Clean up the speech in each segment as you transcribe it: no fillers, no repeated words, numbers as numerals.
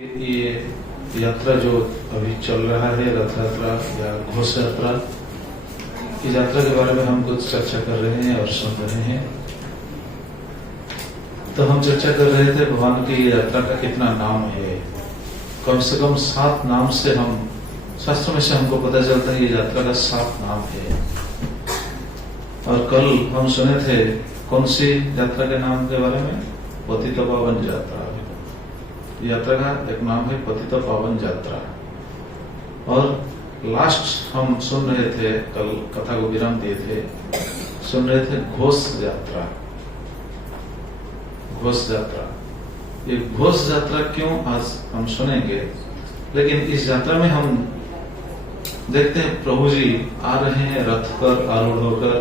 ये यात्रा जो अभी चल रहा है, रथ यात्रा या घोष यात्रा, इस यात्रा के बारे में हम कुछ चर्चा कर रहे हैं और सुन रहे हैं। तो हम चर्चा कर रहे थे भगवान की यात्रा का कितना नाम है। कम से कम 7 नाम से हम शास्त्रों में से हमको पता चलता है ये यात्रा का 7 नाम है। और कल हम सुने थे कौन सी यात्रा के नाम के बारे में, पतित पावन यात्रा। यात्रा का एक नाम है पतित पावन यात्रा। और लास्ट हम सुन रहे थे, कल कथा को विराम दिए थे, सुन रहे थे घोष यात्रा। घोष यात्रा, ये घोष यात्रा क्यों आज हम सुनेंगे। लेकिन इस यात्रा में हम देखते हैं प्रभु जी आ रहे हैं रथ पर आरूढ़ होकर,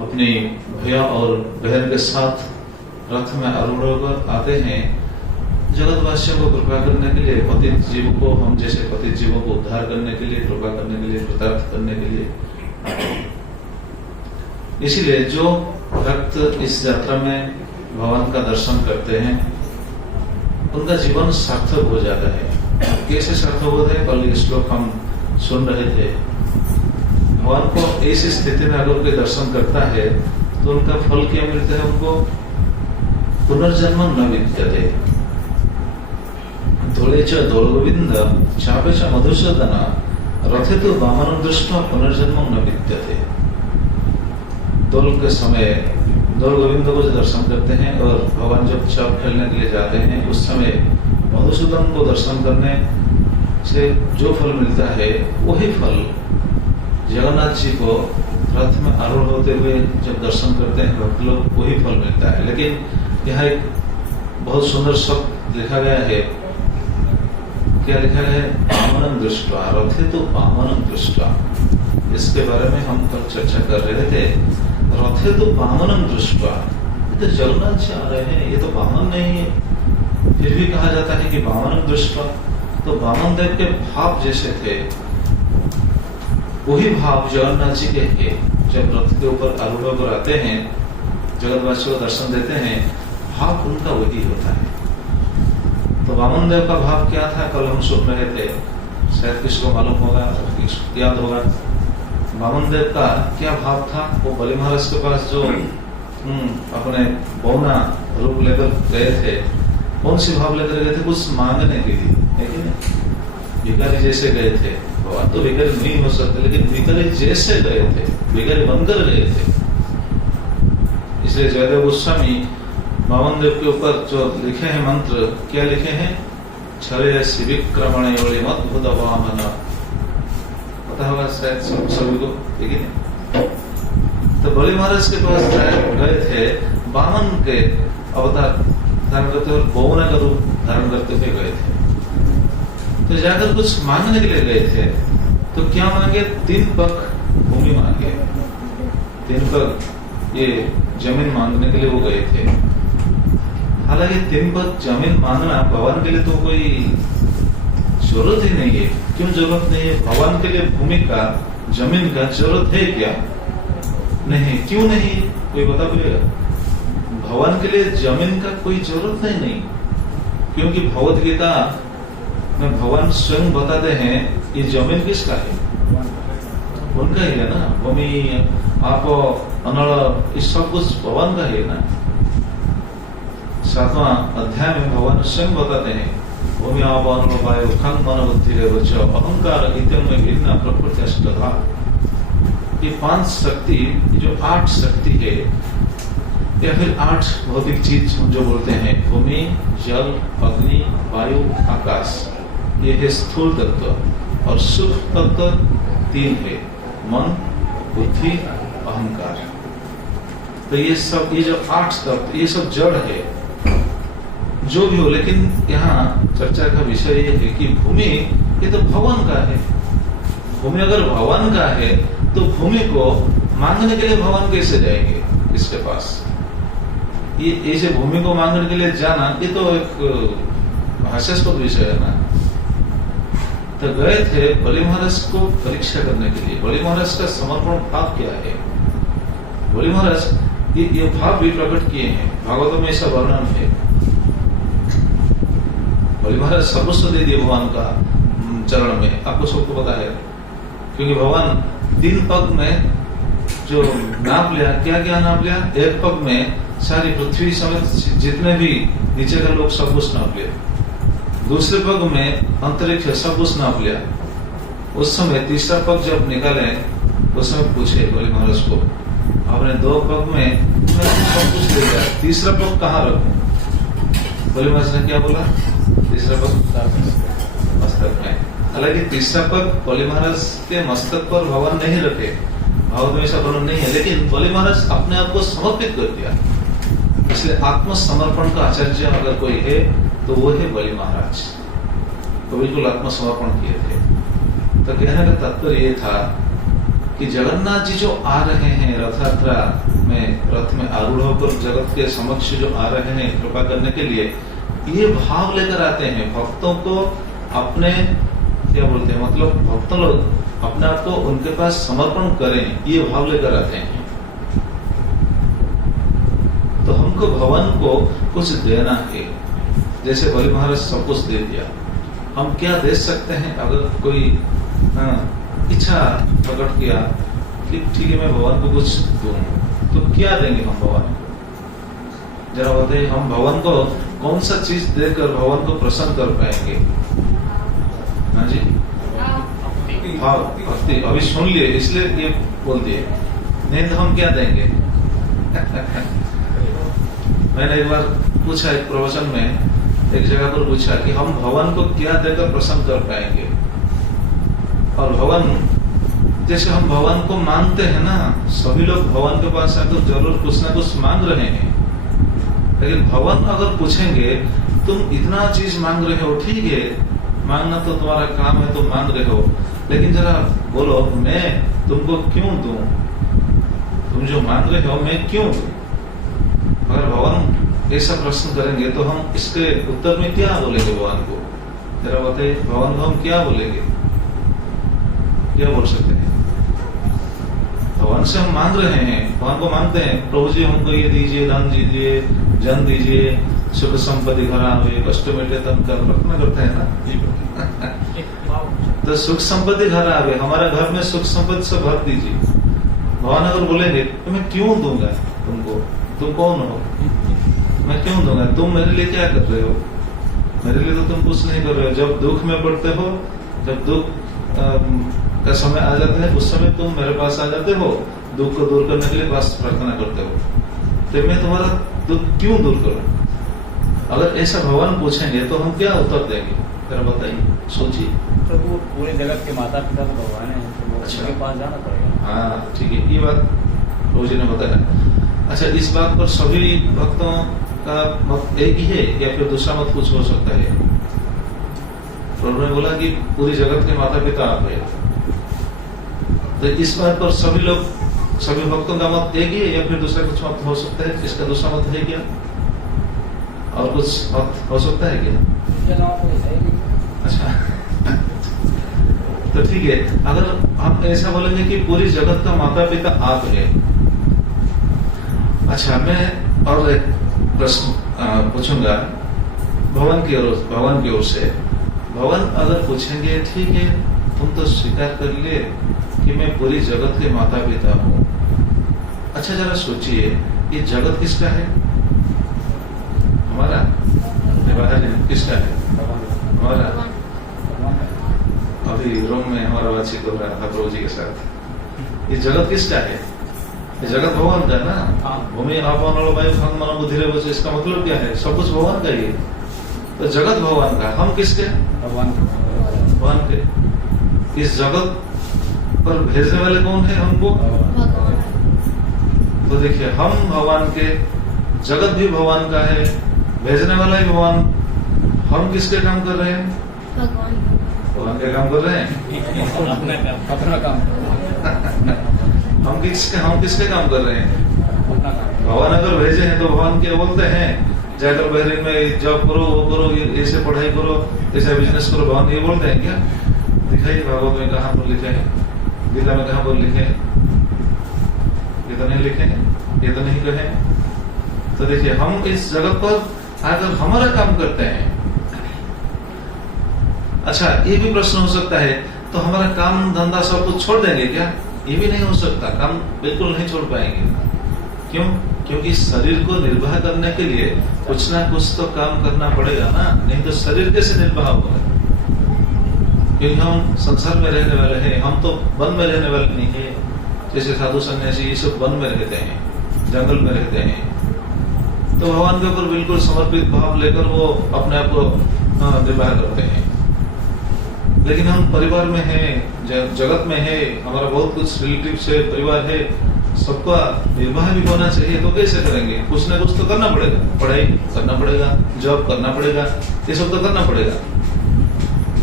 अपनी भैया और बहन के साथ रथ में आरूढ़ होकर आते हैं जगतवासियों को कृपा करने के लिए, पतित जीव को, हम जैसे पतित जीवों को उद्धार करने के लिए, कृपा करने के लिए, कृतार्थ करने के लिए। इसीलिए जो भक्त इस यात्रा में भगवान का दर्शन करते हैं उनका जीवन सार्थक हो जाता है। कैसे सार्थक होता है, कल ये श्लोक हम सुन रहे थे। भगवान को ऐसी स्थिति में अगर कोई दर्शन करता है तो उनका फल क्या मिलता है, उनको पुनर्जन्म न विद्यते। धूले च दौल गोविंद चापे च मधुसूदन रथे तो वामन दृष्टि पुनर्जन्म न विद्यते। दौल के समय दौल गोविंद को जो दर्शन करते हैं और भगवान जब चाप खेलने के लिए जाते हैं उस समय मधुसूदन को दर्शन करने से जो फल मिलता है वही फल जगन्नाथ जी को रथ में आरूढ़ होते हुए जब दर्शन करते हैं भक्त लोग, वही फल मिलता है। लेकिन यहाँ एक बहुत सुंदर शब्द लिखा गया है। क्या लिखा है, वामनम दृष्टा, रथे तो वामनम दृष्टा। इसके बारे में हम कल चर्चा कर रहे थे। रथे तो वामनम दृष्टा, ये तो जगन्नाथ जी आ रहे हैं, ये तो वामन नहीं है, फिर भी कहा जाता है कि वामनम दृष्टा। तो वामन देव के भाव जैसे थे वही भाव जगन्नाथ जी के है। जब रथ के ऊपर आरूढ़ होकर आते हैं, जगतवासियों को दर्शन देते हैं, भाव उनका वही होता है। तो वामन देव का भाव क्या था, कल हम सुन रहे थे, शायद किसको मालूम होगा, किसको याद होगा। वामन देव का क्या भाव था, वो बलि महाराज के पास जो अपने बौना रूप लेकर गए थे, कौन सी भाव लेकर गए थे, कुछ मांगने के लिए, है कि नहीं। भिखारी जैसे गए थे, भगवान तो भिखारी नहीं हो सकते, लेकिन भिखारी जैसे गए थे, भिखारी बनकर गए थे। इसलिए जयदेव गोस्वामी वामन देव के ऊपर जो लिखे हैं मंत्र, क्या लिखे हैं, छले शिविक्रमण मद्भुत वामन। पता होगा शायद सभी को, ठीक है। तो बलि महाराज के पास गए थे, वामन के अवतार धारण करते हुए, बौना का रूप धारण करते हुए गए थे। तो जाकर कुछ मांगने के लिए गए थे। तो क्या मांगे, 3 पग भूमि मांगे, 3 पग ये जमीन मांगने के लिए वो गए थे। हालांकि 3 पग जमीन मांगना भगवान के लिए तो कोई जरूरत ही नहीं है। क्यों जरूरत नहीं है, भगवान के लिए भूमि का, जमीन का जरूरत है क्या, नहीं। क्यों नहीं, कोई बता बोलेगा। भगवान के लिए जमीन का कोई जरूरत नहीं, क्योंकि भगवत गीता में भगवान स्वयं बताते हैं ये जमीन किसका है, उनका ही है ना। भूमि, आप, अनल, इस सब कुछ भगवान का है ना। 7वां अध्याय में भगवान स्वयं बताते हैं, भूमि आप अनल वायु खंग मन बुद्धि अहंकार इतना प्रकृति अष्टधा। ये 5 शक्ति, जो 8 शक्ति है, या फिर 8 भौतिक चीज हम जो बोलते हैं, भूमि, जल, अग्नि, वायु, आकाश, ये है स्थूल तत्व। और सूक्ष्म तत्व 3 है, मन, बुद्धि, अहंकार। तो ये सब, ये जो 8 तत्व, ये सब जड़ है, जो भी हो। लेकिन यहाँ चर्चा का विषय ये है कि भूमि ये तो भगवान का है। भूमि अगर भगवान का है तो भूमि को मांगने के लिए भगवान कैसे जाएंगे इसके पास। ये ऐसे भूमि को मांगने के लिए जाना, ये तो एक हास्यास्पद विषय है ना। तो गए थे बलि महाराज को परीक्षा करने के लिए। बलि महाराज का समर्पण भाव क्या है, बलि महाराज ये भाव भी प्रकट किए हैं, भागवत में ऐसा वर्णन है। बोले महाराज सर्वस्व दे दिए भगवान का चरण में, आपको सबको पता है। क्योंकि भगवान 3 पग में जो नाप लिया, क्या क्या नाप लिया, एक पग में सारी पृथ्वी समेत जितने भी नीचे का लोग सब कुछ नाप लिया, दूसरे पग में अंतरिक्ष सब कुछ नाप लिया। उस समय तीसरा पग जब निकाले उस समय पूछे बोले महाराज को, आपने 2 पग में सब कुछ दे दिया, तीसरा पग कहाँ रखूं? बोले महाराज ने क्या बोला, तीसरा पग मस्तक में। हालांकि तीसरा पग बोले महाराज के मस्तक पर भगवान नहीं रखे, भाव में ऐसा वर्णन नहीं है, लेकिन बोले महाराज अपने आप को समर्पित कर दिया। इसलिए आत्मसमर्पण का आचार्य अगर कोई है तो वो है बलि महाराज, तो बिल्कुल आत्मसमर्पण किए थे। तो कहने का तात्पर्य ये था कि जगन्नाथ जी जो आ रहे हैं रथ यात्रा में, रथ में आरूढ़ होकर जगत के समक्ष जो आ रहे हैं कृपा करने के लिए, ये भाव लेकर आते हैं भक्तों को अपने, क्या बोलते हैं, मतलब भक्त लोग अपने आप को उनके पास समर्पण करें, ये भाव लेकर आते हैं। तो हमको भगवान को कुछ देना है, जैसे बलि महाराज सब कुछ दे दिया, हम क्या दे सकते हैं? अगर कोई इच्छा प्रकट किया कि ठीक है मैं भगवान को कुछ दूं, तो क्या देंगे हम भगवान को? जरा बताइए, हम भगवान को कौन सा चीज देकर भगवान को प्रसन्न कर पाएंगे? हाँ जी, हाँ भक्ति। अभी सुन लिए इसलिए ये बोल दिए, नहीं तो हम क्या देंगे? मैंने एक बार पूछा एक प्रवचन में, एक जगह पर पूछा कि हम भगवान को क्या देकर प्रसन्न कर पाएंगे? और भगवान, जैसे हम भगवान को मांगते हैं ना, सभी लोग भगवान के पास आकर जरूर कुछ ना कुछ मांग रहे हैं, लेकिन भगवान अगर पूछेंगे तुम इतना चीज मांग रहे हो, ठीक है मांगना तो तुम्हारा काम है, तुम मांग रहे हो, लेकिन जरा बोलो मैं तुमको क्यों दूं? तुम जो मांग रहे हो मैं क्यों दूं? अगर भगवान ऐसा प्रश्न करेंगे तो हम इसके उत्तर में क्या बोलेंगे भगवान को? जरा बताइए, भगवान को हम क्या बोलेंगे, क्या बोल सकते हैं? भगवान से हम मांग रहे हैं, भगवान को मांगते हैं, प्रभु जी हमको ये दीजिए, धन दीजिए, जन दीजिए, सुख संपत्ति घर आवे, कष्ट मिटे तन कर, प्रार्थना करते हैं ना। तो सुख संपत्ति घर आवे, हमारा घर में सुख संपत्ति से भर दीजिए। भगवान अगर बोलेंगे तो मैं क्यों दूंगा तुमको, तुम कौन हो, मैं क्यों दूंगा? तुम मेरे लिए क्या कर रहे हो? मेरे लिए तो तुम कुछ नहीं कर रहे हो। जब दुख में पड़ते हो, जब दुख का समय आ जाता है, उस समय तुम मेरे पास आ जाते हो, दुख को दूर करने के लिए बस प्रार्थना करते हो, तो मैं तुम्हारा दुख क्यों दूर करूं? अगर ऐसा भगवान पूछेंगे तो हम क्या उत्तर देंगे? जरा बताइए, सोचिए। तो वो पूरे जगत के माता पिता तो भगवान है, तो अच्छा, उनके पास जाना पड़ेगा। हाँ ठीक है, ये बात प्रभु जी ने बताया। अच्छा, इस बात पर सभी भक्तों का मत एक ही है या फिर दूसरा मत कुछ हो सकता है? प्रभु ने बोला कि पूरी जगत के माता पिता आप है, तो इस बात पर सभी लोग, सभी भक्तों का मत एक ही है या फिर दूसरा कुछ मत हो सकता है? इसका दूसरा मत है क्या, और कुछ मत हो सकता है क्या? अच्छा तो ठीक है, अगर हम ऐसा बोलेंगे कि पूरी जगत का माता पिता आप है। अच्छा, मैं और एक प्रश्न पूछूंगा भगवान की ओर से। भगवान अगर पूछेंगे ठीक है तुम तो स्वीकार कर लिए कि मैं पूरी जगत के माता पिता हूँ, अच्छा जरा सोचिए ये जगत किसका है? हमारा? किसका है? हमारा। अभी रोम में हमारा बातचीत हो रहा था प्रभु जी के साथ, ये जगत किसका है? ये जगत भगवान का है ना। भूमि आपन वायु खंग मनो बुद्धि रे बचे, इसका मतलब क्या है? सब कुछ भगवान का ही है, तो जगत भगवान का। हम किसके? भगवान के। इस जगत पर भेजने वाले कौन है हमको? तो देखिए, हम भगवान के, जगत भी भगवान का है, भेजने वाला ही भगवान। हम किसके काम कर रहे हैं? भगवान के काम कर रहे हैं, अपना काम। हम किसके काम कर रहे हैं? भगवान अगर भेजे हैं तो भगवान क्या बोलते हैं, जाकर बहरीन में जॉब करो, वो करो, ऐसे पढ़ाई करो, ऐसा बिजनेस करो, भगवान ये बोलते हैं क्या? दिखाइए भागवत में कहाँ पर लिखे हैं, गीता में कहाँ पर लिखे हैं? ये तो नहीं लिखे हैं, ये तो नहीं कहे। तो देखिए, हम इस जगत पर आकर हमारा काम करते हैं, अच्छा, ये भी प्रश्न हो सकता है, तो हमारा काम धंधा सब कुछ छोड़ देंगे क्या? ये भी नहीं हो सकता, काम बिल्कुल नहीं छोड़ पाएंगे। क्यों? क्योंकि शरीर को निर्वाह करने के लिए कुछ ना कुछ तो काम करना पड़ेगा ना, नहीं तो शरीर कैसे निर्वाह होगा? क्योंकि हम संसार में रहने वाले हैं, हम तो वन में रहने वाले नहीं है। जैसे साधु सन्यासी ये सब वन में रहते हैं, जंगल में रहते हैं, तो भगवान के ऊपर बिल्कुल समर्पित भाव लेकर वो अपने आप को निर्वाह करते हैं। लेकिन हम परिवार में हैं, जगत में है, हमारा बहुत कुछ रिलेटिव से परिवार है, सबका निर्वाह भी होना चाहिए, तो कैसे करेंगे? कुछ ना कुछ तो करना पड़ेगा, पढ़ाई करना पड़ेगा, जॉब करना पड़ेगा, ये सब तो करना पड़ेगा।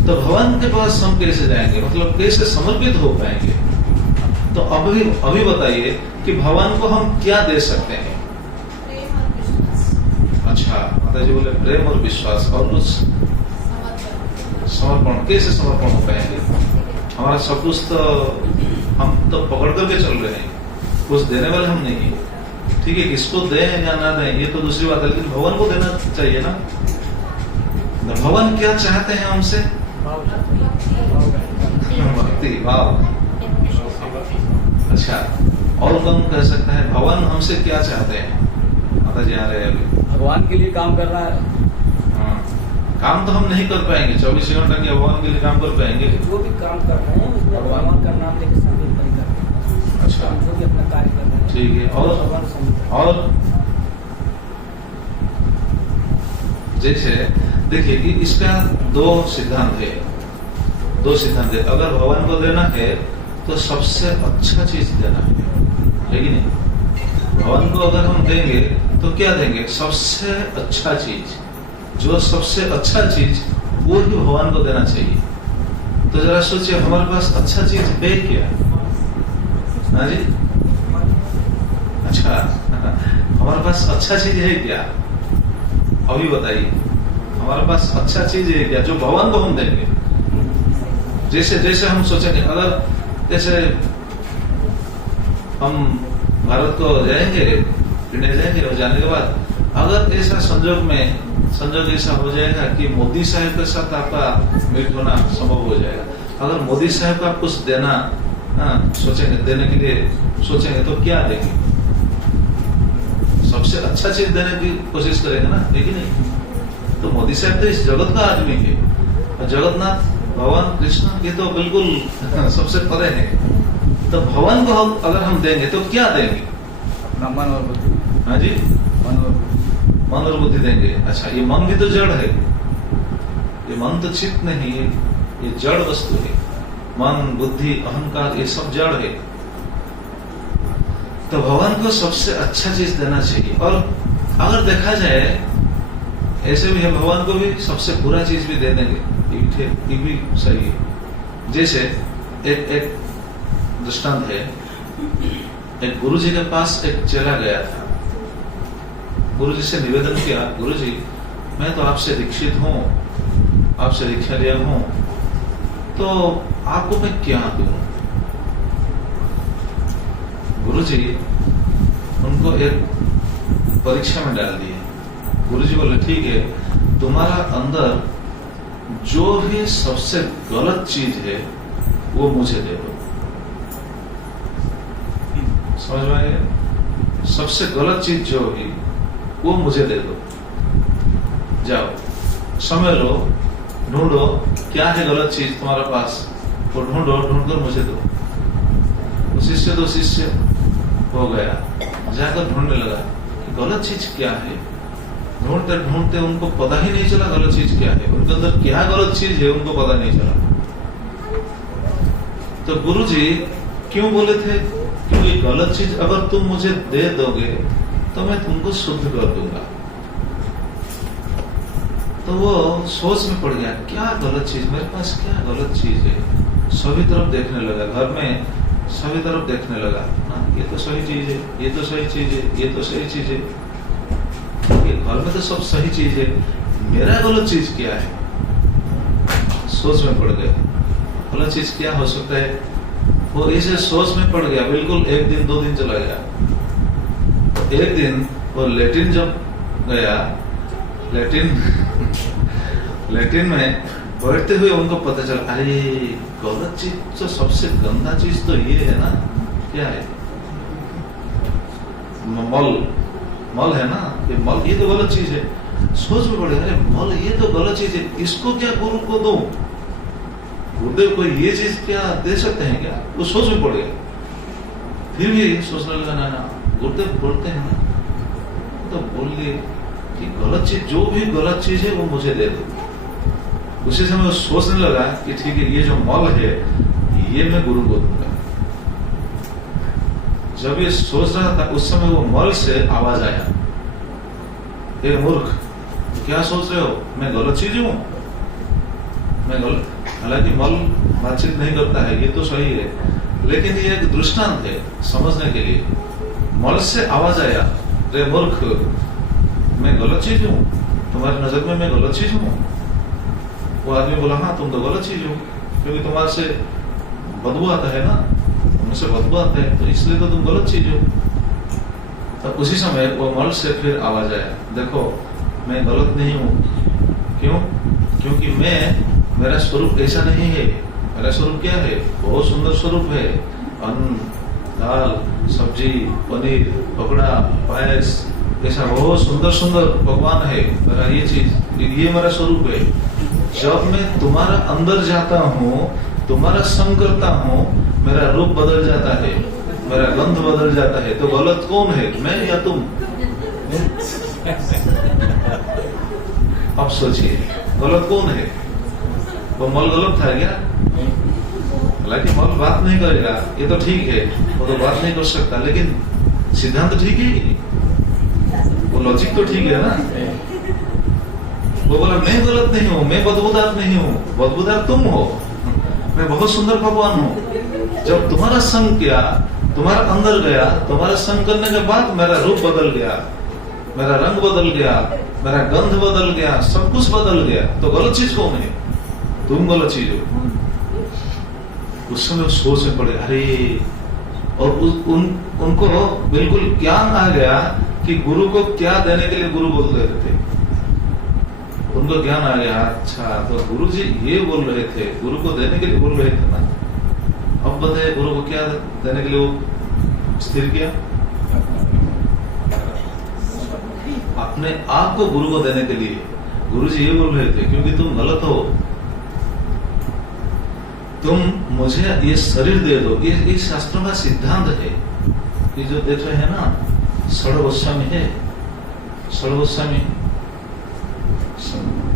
तो भगवान के पास हम कैसे जाएंगे, मतलब कैसे समर्पित हो पाएंगे? तो अभी बताइए कि भगवान को हम क्या दे सकते हैं? अच्छा, माता जी बोले प्रेम और विश्वास, और कुछ? समर्पण। कैसे समर्पण हो पाएंगे? हमारा सब कुछ तो हम तो पकड़ करके चल रहे हैं, कुछ देने वाले हम नहीं है। ठीक है, किसको दें या ना दें ये तो दूसरी बात है, लेकिन भगवान को देना चाहिए ना। भगवान क्या चाहते हैं हमसे? भक्ति, भाव। अच्छा, और कौन कह सकता है भगवान हमसे क्या चाहते हैं? माता जी आ रहे हैं अभी। भगवान के लिए काम करना है। हाँ, काम तो हम नहीं कर पाएंगे 24 घंटा के भगवान के लिए काम कर पाएंगे? जो भी काम कर रहे हैं उसमें भगवान का नाम लेकर शामिल नहीं कर रहे। अच्छा, जो भी अपना कार्य कर रहे हैं। ठीक है। और जैसे देखिए कि इसका दो सिद्धांत है। अगर भगवान को देना है तो सबसे अच्छा चीज देना है कि नहीं? भगवान को अगर हम देंगे तो क्या देंगे? सबसे अच्छा चीज। जो सबसे अच्छा चीज वो ही भगवान को देना चाहिए। तो जरा सोचिए, हमारे पास अच्छा चीज है क्या? हाँ जी, अच्छा, हमारे पास अच्छा चीज है क्या? अभी बताइए, हमारे पास अच्छा चीज है क्या जो भगवान को हम देंगे? जैसे हम सोचेंगे, अगर जैसे हम भारत को जाएंगे, इंडिया जाएंगे, और जाने के बाद अगर ऐसा संजोग ऐसा हो जाएगा कि मोदी साहब के साथ आपका मीट होना संभव हो जाएगा, अगर मोदी साहब का कुछ देना सोचेंगे, देने के लिए सोचेंगे, तो क्या देंगे? सबसे अच्छा चीज देने की कोशिश करेंगे ना, लेकिन नहीं। तो मोदी साहब तो इस जगत का आदमी है, और जगन्नाथ भगवान कृष्ण ये तो बिल्कुल सबसे परे है। तो भगवान को अगर हम देंगे तो क्या देंगे? अपना मन और बुद्धि। हाँ जी, मन और बुद्धि देंगे। अच्छा, ये मन भी तो जड़ है, ये मन तो चित्त नहीं है, ये जड़ वस्तु है। मन, बुद्धि, अहंकार ये सब जड़ है। तो भगवान को सबसे अच्छा चीज देना चाहिए। और अगर देखा जाए ऐसे भी है, भगवान को भी सबसे बुरा चीज भी दे देंगे, ये भी सही है। जैसे एक दृष्टांत है, एक गुरुजी के पास एक चेला गया था। गुरुजी से निवेदन किया, गुरुजी मैं तो आपसे दीक्षित हूँ, आपसे दीक्षा लिया हूँ, तो आपको मैं क्या दूं? गुरुजी उनको एक परीक्षा में डाल दिए। गुरुजी बोले ठीक है, तुम्हारा अंदर जो भी सबसे गलत चीज है वो मुझे दे दो। समझ में आया? सबसे गलत चीज जो भी वो मुझे दे दो। जाओ समय लो, ढूंढो क्या है गलत चीज तुम्हारे पास, वो ढूंढकर मुझे दो। शिष्य हो गया, जाकर ढूंढने लगा कि गलत चीज क्या है। ढूंढते ढूंढते उनको पता ही नहीं चला गलत चीज क्या है, उनके अंदर क्या गलत चीज है उनको पता नहीं चला। तो गुरुजी क्यों बोले थे? क्योंकि गलत चीज अगर तुम मुझे दे दोगे तो मैं तुमको शुद्ध कर दूंगा। तो वो सोच में पड़ गया, क्या गलत चीज, मेरे पास क्या गलत चीज है। सभी तरफ देखने लगा, घर में सभी तरफ देखने लगा, ये तो सही चीज है, ये तो सही चीज है, ये तो सही चीज है, ये घर में तो सब सही चीज है, मेरा गलत चीज क्या है? सोच में पड़ गया, गलत चीज क्या हो सकता है? वो इसे सोच में पड़ गया, बिल्कुल 1 दिन 2 दिन चला गया। एक दिन वो लेटिन जब गया, लेटिन में बैठते हुए उनको पता चला, अरे गलत चीज तो सबसे गंदा चीज तो ये है ना, क्या है, मल है ना, ये तो गलत चीज है। सोच में पड़े, अरे मल ये तो गलत चीज है, इसको क्या गुरु को दो, गुरुदेव को ये चीज क्या दे सकते हैं क्या? वो सोच में पड़ गया। फिर भी सोचने लगा, ना गुरुदेव बोलते हैं ना, तो बोल दिए कि गलत चीज, जो भी गलत चीज है वो मुझे दे दो। उसी समय वो सोचने लगा कि ठीक है, ये जो मल है ये मैं गुरु को दूंगा। जब ये सोच रहा था उस समय वो मल से आवाज आया, ए मूर्ख, क्या सोच रहे हो, मैं गलत चीज हूं, मैं गलत। हालांकि मल बातचीत नहीं करता है, ये तो सही है, लेकिन ये एक दृष्टांत है समझने के लिए। मल से आवाज आया, रे मूर्ख, मैं गलत चीज हूं, तुम्हारी नजर में मैं गलत चीज हूं। वो आदमी बोला, हाँ तुम तो गलत चीज हो, क्योंकि तुम्हारे से बदबू आता है ना, तुमसे बदबू आता है, तो इसलिए तो तुम गलत चीज हो। तब उसी समय वो मल से फिर आवाज आया, देखो मैं गलत नहीं हूं। क्यों? क्योंकि मेरा स्वरूप ऐसा नहीं है। मेरा स्वरूप क्या है? बहुत सुंदर स्वरूप है। अन्न, दाल, सब्जी, पनीर, पकौड़ा, पायस, ऐसा बहुत सुंदर सुंदर भगवान है। मेरा ये चीज, ये मेरा स्वरूप है। जब मैं तुम्हारा अंदर जाता हूँ, तुम्हारा संग करता हूँ, मेरा रूप बदल जाता है, मेरा गंध बदल जाता है। तो गलत कौन है, मैं या तुम? अब सोचिए, गलत कौन है? वो मल गलत था क्या? हालांकि मल बात नहीं करेगा, ये तो ठीक है, वो तो बात नहीं कर सकता, लेकिन सिद्धांत ठीक है, वो लॉजिक तो ठीक है ना। वो बोला, मैं गलत नहीं हूँ, मैं बदबूदार नहीं हूँ, बदबूदार तुम हो, मैं बहुत सुंदर भगवान हूँ। जब तुम्हारा संग किया, तुम्हारा अंदर गया, तुम्हारा संग करने के बाद मेरा रूप बदल गया, मेरा रंग बदल गया, मेरा गंध बदल गया, सब कुछ बदल गया। तो गलत चीज कौन है? तुम गलत चीज हो। उस समय सोच में पड़े, अरे, और उनको बिल्कुल ज्ञान आ गया कि गुरु को क्या देने के लिए गुरु बोल रहे थे। उनको ज्ञान आ गया, अच्छा तो गुरु जी ये बोल रहे थे, गुरु को देने के लिए बोल रहे थे ना। अब बताइए गुरु को क्या देने के लिए वो स्थिर किया? अपने आप को गुरु को देने के लिए। गुरु जी ये बोल रहे थे, क्योंकि तुम गलत हो, तुम मुझे ये शरीर दे दो। ये शास्त्रों का सिद्धांत है। ये जो देख रहे हैं ना, षड गोस्वामी है, षड गोस्वामी,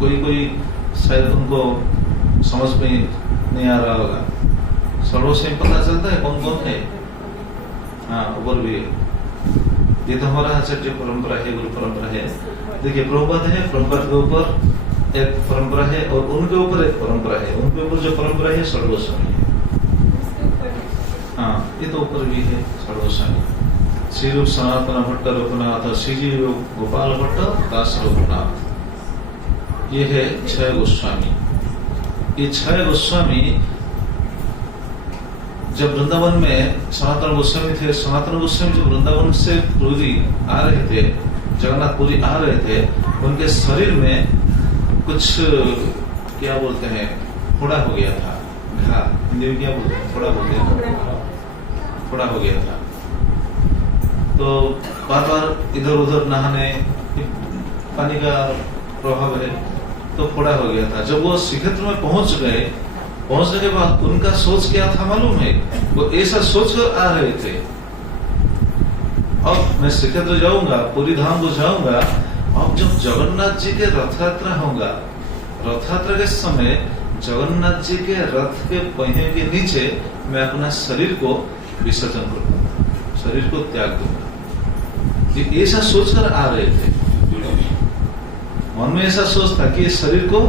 कोई शायद उनको समझ में नहीं आ रहा होगा। षड गोस्वामी पता चलता है कौन कौन है? हाँ, ऊपर भी है। ये तो हमारा आचार्य परंपरा है, गुरु परंपरा है। देखिए, प्रभुपाद है, प्रभुपाद के ऊपर एक परंपरा है और उनके ऊपर एक परंपरा है। उनके ऊपर जो परंपरा है षड गोस्वामी है। हाँ, ये तो ऊपर भी है षड गोस्वामी। श्री रूप सनातन भट्ट रघुनाथ, श्री गोपाल भट्ट दास रघुनाथ, ये है 6 गोस्वामी। ये 6 गोस्वामी जब वृंदावन में सनातन गोस्वामी थे, सनातन गोस्वामी जब वृंदावन से पुरी आ रहे थे, जगन्नाथपुरी आ रहे थे, उनके शरीर में कुछ क्या बोलते हैं, फोड़ा हो गया था। घा, हिंदी में क्या बोलते हैं? फोड़ा बोलते हैं, फोड़ा हो गया था। तो बार बार इधर उधर नहाने, पानी का प्रभाव है, तो फोड़ा हो गया था। जब वो श्रीक्षेत्र में पहुंचने के बाद उनका सोच क्या था मालूम है? वो ऐसा सोचकर आ रहे थे, अब मैं श्रीक्षेत्र जाऊंगा, पुरी धाम को जाऊंगा। अब जब जगन्नाथ जी के रथ यात्रा होगा, रथ यात्रा के समय जगन्नाथ जी के रथ के पहिए के नीचे मैं अपना शरीर को विसर्जन करूंगा, शरीर को त्याग दूंगा। ये ऐसा सोचकर आ रहे थे। मन में ऐसा सोच था कि इस शरीर को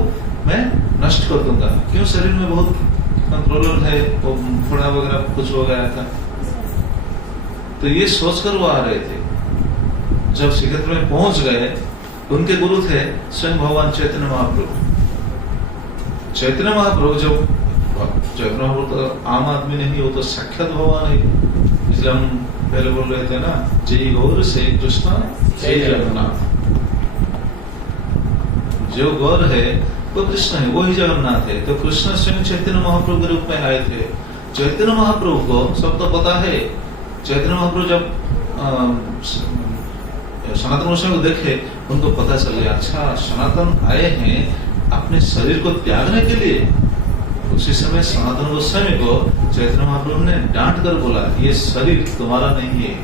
मैं नष्ट कर दूंगा। क्यों? शरीर में बहुत प्रॉब्लम है, वो फोड़ा वगैरह कुछ हो गया था। तो ये सोचकर वो आ रहे थे। जब श्रीक्षेत्र में पहुंच गए, उनके गुरु थे स्वयं भगवान चैतन्य महाप्रभु। चैतन्य महाप्रभु, जब चैतन्य महाप्रभु तो आम आदमी नहीं, वो तो साक्षात भगवान है। इसलिए हम पहले बोल रहे थे ना, जय गौर से कृष्ण जय जगन्नाथ। जो गौर है वो कृष्ण है, वही जगन्नाथ है। तो कृष्ण स्वयं चैतन्य महाप्रभु के रूप में आए थे। चैतन्य महाप्रभु को सब तो पता है। चैतन्य महाप्रभु जब सनातन गोस्वामी को देखे, उनको पता चल गया, अच्छा सनातन आए हैं अपने शरीर को त्यागने के लिए। उसी समय सनातन गोस्वामी को चैतन्य महाप्रभु ने डांट कर बोला, ये शरीर तुम्हारा नहीं है,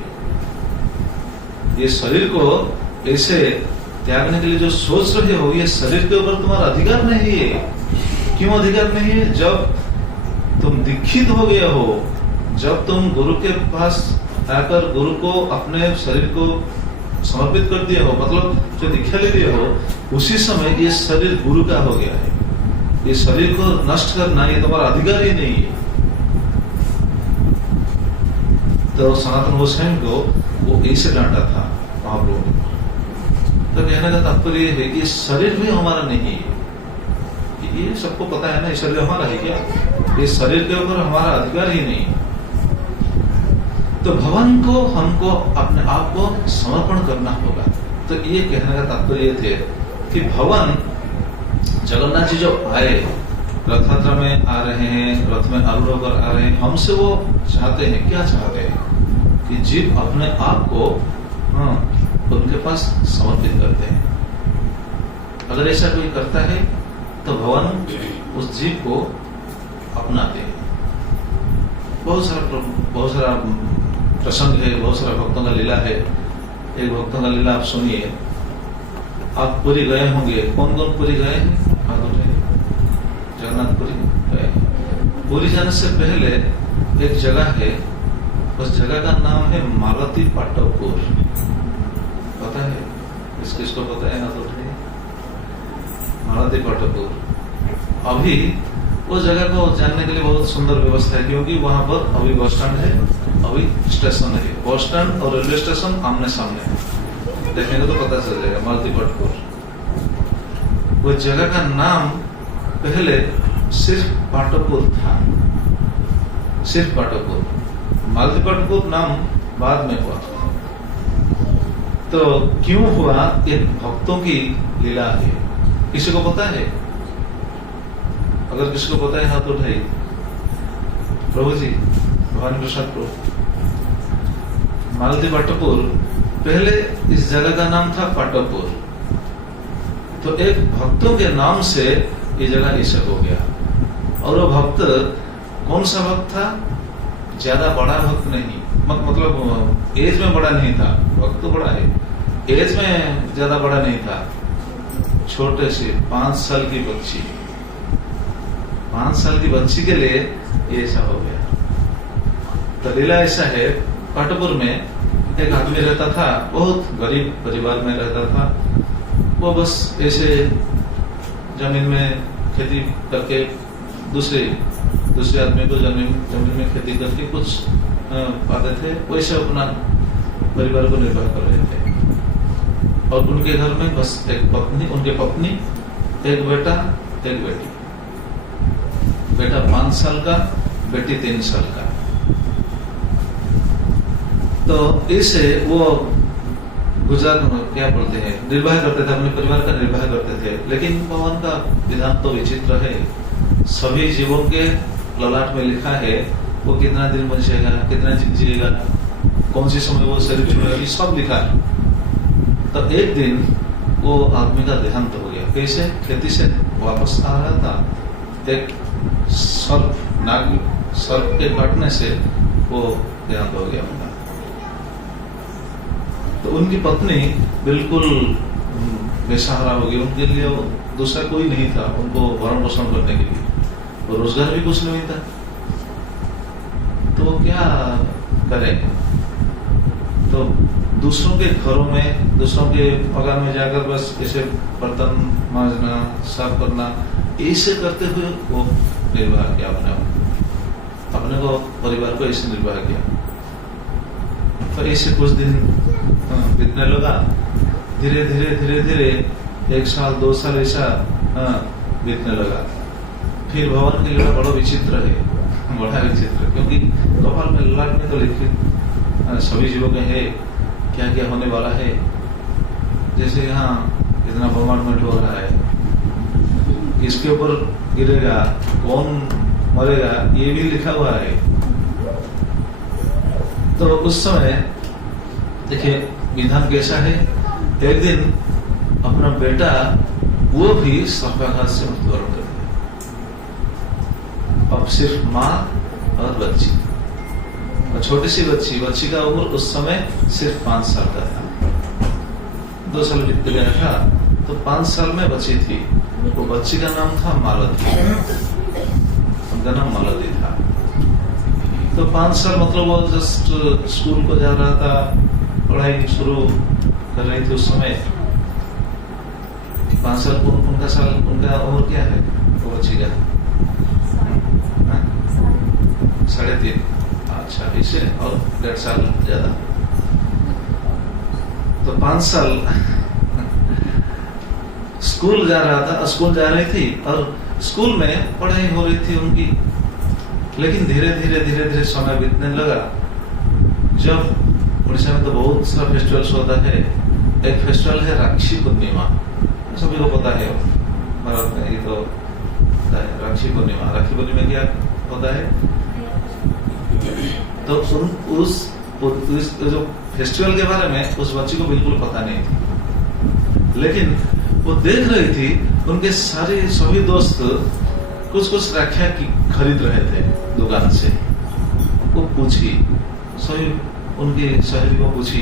ये शरीर को ऐसे त्यागने के लिए जो सोच रहे हो, ये शरीर के ऊपर तुम्हारा अधिकार नहीं है। क्यों अधिकार नहीं है? जब तुम दीक्षित हो गए हो, जब तुम गुरु के पास आकर गुरु को अपने शरीर को समर्पित कर दिए हो, मतलब जो दीक्षा ले लिए हो, उसी समय ये शरीर गुरु का हो गया है। ये शरीर को नष्ट करना ये तुम्हारा अधिकार ही नहीं है। तो सनातन गोस्वामी को वो ऐसे डांटा था महाप्रभु ने। तो कहने का तात्पर्य है कि शरीर भी हमारा नहीं है। ये सबको पता है ना, ये शरीर हमारा है क्या? ये शरीर के ऊपर हमारा अधिकार ही नहीं है। तो भगवान को हमको अपने आप को समर्पण करना होगा। तो ये कहने का तात्पर्य थे कि भगवान जगन्नाथ जी जो आए, रथ यात्रा में आ रहे हैं, रथ में आरूढ़ होकर आ रहे हैं, हमसे वो चाहते हैं, क्या चाहते हैं कि जीव अपने आप को उनके पास समर्पित करते हैं। अगर ऐसा कोई करता है तो भगवान उस जीव को अपनाते हैं। बहुत सारा प्रसंग है, बहुत सारा भक्तों का लीला है। एक भक्तों का लीला आप सुनिए। आप पुरी गए होंगे, कौन कौन पुरी गए हैं? जगन्नाथपुरी गए। पुरी जाने से पहले एक जगह है, उस जगह का नाम है मालती पाटवपुर। पता है? किसको पता है? हाथ उठाइए। मालती पाटवपुर। अभी उस जगह को जानने के लिए बहुत सुंदर व्यवस्था है, क्योंकि वहां पर अभी बस स्टैंड है, अभी स्टेशन है। बस स्टैंड और रेलवे स्टेशन आमने सामने है, देखेंगे तो पता चल जाएगा। मालती पाटवपुर, वो जगह का नाम पहले सिर्फ पाटवपुर था, सिर्फ पाटवपुर। मालती पाटवपुर नाम बाद में हुआ। तो क्यों हुआ? एक भक्तों की लीला है। किसी को पता है? अगर किसी को पता है हाथ उठाइए। प्रभु जी, भगवान प्रसाद प्रभु। मालती पाटवपुर, पहले इस जगह का नाम था पाटवपुर। तो एक भक्तों के नाम से ये जगह ऐसा हो गया। और वो भक्त कौन सा भक्त था? ज्यादा बड़ा भक्त नहीं, मतलब एज में बड़ा नहीं था। भक्त तो बड़ा है, एज में ज्यादा बड़ा नहीं था। छोटे से 5 साल की बच्ची, 5 साल की बच्ची के लिए ये ऐसा हो गया। तो लीला ऐसा है, पाटवपुर में एक आदमी रहता था, बहुत गरीब परिवार में रहता था। वो बस ऐसे जमीन में खेती करके दूसरे आदमी को जमीन में खेती करके कुछ पाते थे, वैसे अपना परिवार को निर्वाह कर रहे थे। और उनके घर में बस एक पत्नी, उनके पत्नी, एक बेटा, एक बेटी। बेटा 5 साल का, बेटी 3 साल का। तो इसे वो गुजरात क्या बोलते हैं, निर्वाह करते थे, अपने परिवार का निर्वाह करते थे। लेकिन भगवान का विधान तो विचित्र है। सभी जीवों के ललाट में लिखा है वो कितना दिन बचेगा, कितना जिएगा, कौन सी समय वो शरीर छोड़ेगा, सब लिखा है। तो एक दिन वो आदमी का देहांत हो गया। कैसे? खेती से वापस आ रहा था, एक सर्प के काटने से वो देहांत हो गया उनका। तो उनकी पत्नी बिल्कुल बेसहारा हो गई। उनके लिए दूसरा कोई नहीं था उनको भरण पोषण करने के लिए, और रोजगार भी कुछ नहीं था। तो वो क्या करें? तो दूसरों के घरों में, दूसरों के मकान में जाकर बस ऐसे बर्तन मांजना, साफ करना, ऐसे करते हुए वो निर्वाह किया अपने को, परिवार को ऐसे निर्वाह किया। पर ऐसे कुछ दिन बीतने लगा। धीरे धीरे 1 साल 2 साल ऐसा बीतने लगा। फिर भगवान की लीला बड़ा विचित्र है, बड़ा विचित्र, क्योंकि कपाल में ललाट में तो लिखित सभी जीवों के है क्या क्या होने वाला है। जैसे यहाँ इतना बोmbardment हो रहा है इसके ऊपर गिरेगा, कौन मरेगा, ये भी लिखा हुआ है। तो उस समय देखिए विधान कैसा है। एक दिन अपना बेटा वो भी सर्पाघात से मृत्युवरण कर दिया। अब सिर्फ माँ और बच्ची, और छोटी सी बच्ची का उम्र उस समय सिर्फ 5 साल का था। 2 साल बीत गया था, तो 5 साल में बच्ची थी। वो बच्ची का नाम था मालती, उनका नाम मालती था। तो 5 साल मतलब वो जस्ट स्कूल को जा रहा था, पढ़ाई शुरू कर रही थी उस समय। 5 साल उनका उम्र क्या है वो बच्ची का? 3.5। अच्छा, इसे और 1.5 साल ज्यादा। तो 5 साल स्कूल जा रहा था, स्कूल जा रही थी, और स्कूल में पढ़ाई हो रही थी उनकी। लेकिन धीरे धीरे समय बीतने लगा। जब उड़ीसा में तो बहुत सा फेस्टिवल्स होता है, एक फेस्टिवल है राखी पूर्णिमा, सभी को पता है, भारत में ये तो राखी पूर्णिमा। राखी पूर्णिमा क्या होता है? तो उस जो फेस्टिवल के बारे में उस बच्ची को बिल्कुल पता नहीं थी, लेकिन वो देख रही थी उनके सभी दोस्त कुछ राखियां खरीद रहे थे दुकान से। वो पूछी, सभी उनकी सहेली को पूछी,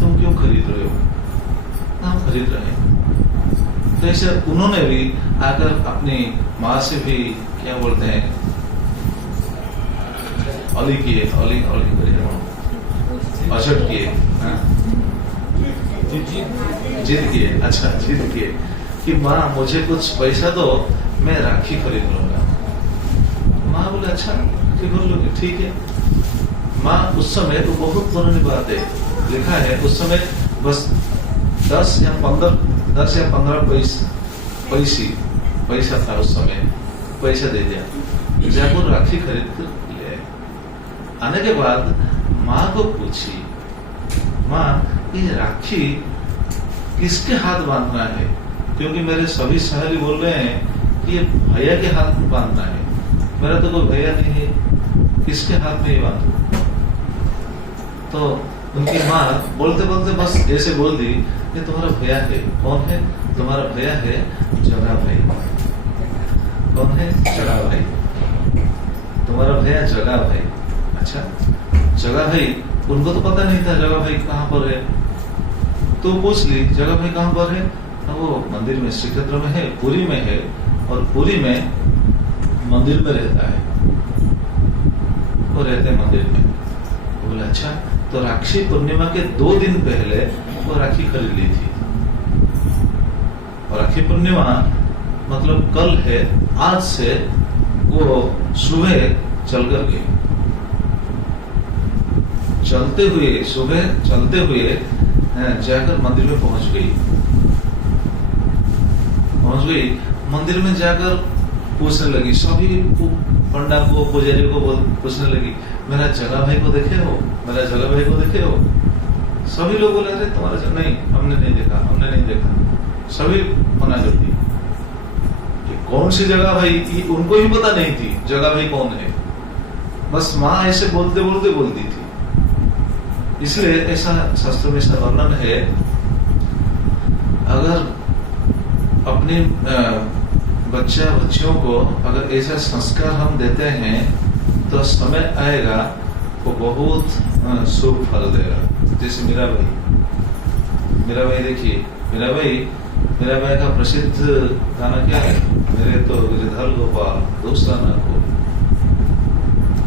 तुम क्यों खरीद रहे हो? हम खरीद रहे हैं। तो ऐसे उन्होंने भी आकर अपनी माँ से भी क्या बोलते हैं, अली किए, अचट किए, जिद किए। अच्छा, जिद किए कि माँ मुझे कुछ पैसा दो, मैं राखी खरीद लूंगा। माँ बोले अच्छा खरीद लोगे, ठीक है। माँ उस समय तो बहुत पुरानी बात है, लिखा है उस समय बस 10 या 15 पैसा था उस समय। पैसा दे दिया, जाकर राखी खरीद कर ले आए। आने के बाद माँ को पूछी, माँ ये राखी किसके हाथ बांधना है? क्योंकि मेरे सभी सहेली बोल रहे हैं कि ये भैया के हाथ में बांधना है, मेरा तो कोई भैया नहीं है, किसके हाथ में ये बांधू? तो उनकी माँ बोलते बोलते बस ऐसे बोल दी, ये तुम्हारा भैया है। कौन है? तुम्हारा भैया है जगा भाई। कौन है? जगा भाई। तुम्हारा भैया जगा भाई। अच्छा, जगा भाई, उनको तो पता नहीं था जगा भाई कहाँ पर है। तो पूछ ली, जगा भाई कहाँ पर है? वो मंदिर में, श्री क्षेत्र में है, पुरी में है, और पुरी में मंदिर में रहता है, वो रहते हैं मंदिर में। बोले अच्छा, तो राखी पूर्णिमा के 2 दिन पहले वो राखी खरीद ली थी। और राखी पूर्णिमा मतलब कल है, आज से वो सुबह चलकर गई। सुबह चलते हुए जाकर मंदिर में पहुंच गई। मंदिर में जाकर पूछने लगी, सभी पंडा को, पुजारी को पूछने लगी, मेरा जगा भाई को देखे हो? मेरा जगा भाई को देखे हो? सभी लोग बोले, अरे तुम्हारा नहीं, हमने नहीं देखा। सभी मना कर दी। कौन सी जगह भाई, उनको भी पता नहीं थी जगह भाई कौन है। बस माँ ऐसे बोलते बोलती थी। इसलिए ऐसा शास्त्र में ऐसा वर्णन है, अगर अपने बच्चियों को अगर ऐसा संस्कार हम देते हैं तो समय आएगा वो बहुत शुभ फल देगा। जैसे मीरा भाई देखिए, मीरा भाई का प्रसिद्ध गाना क्या है? मेरे तो गिरधर गोपाल दूसरा ना कोई,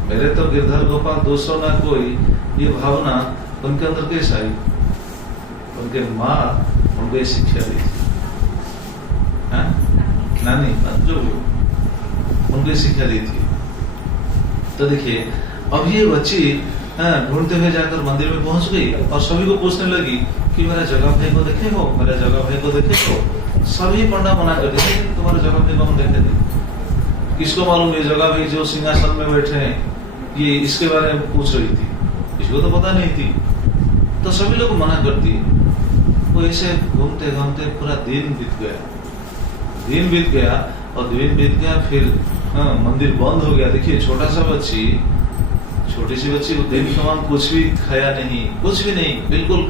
मेरे तो गिरधर गोपाल दूसरा ना कोई। ये भावना उनके अंदर कैसे आई? उनके माँ उनको ये शिक्षा दी थी, नानी जो उनको शिक्षा दी थी। तो देखिए, अब ये बच्ची ढूंढते हुए जाकर मंदिर में पहुंच गई और सभी को पूछने लगी कि मेरा जगा भाई को देखे हो? मेरा जगा भाई को देखे हो? सभी पंडा मना कर दिए, तुम्हारे जगा भाई को हम देखे थे। किसको मालूम ये जगा भाई जो सिंहासन में बैठे हैं, ये इसके बारे में पूछ रही थी, इसको तो पता नहीं थी। तो सभी लोग मना कर दिए। वो ऐसे घूमते घूमते पूरा दिन बीत गया। और दिन बीत गया, फिर मंदिर बंद हो गया। देखिए छोटा सा बच्ची, छोटी सी बच्ची दिन तमाम कुछ भी खाया नहीं, कुछ भी नहीं, बिल्कुल।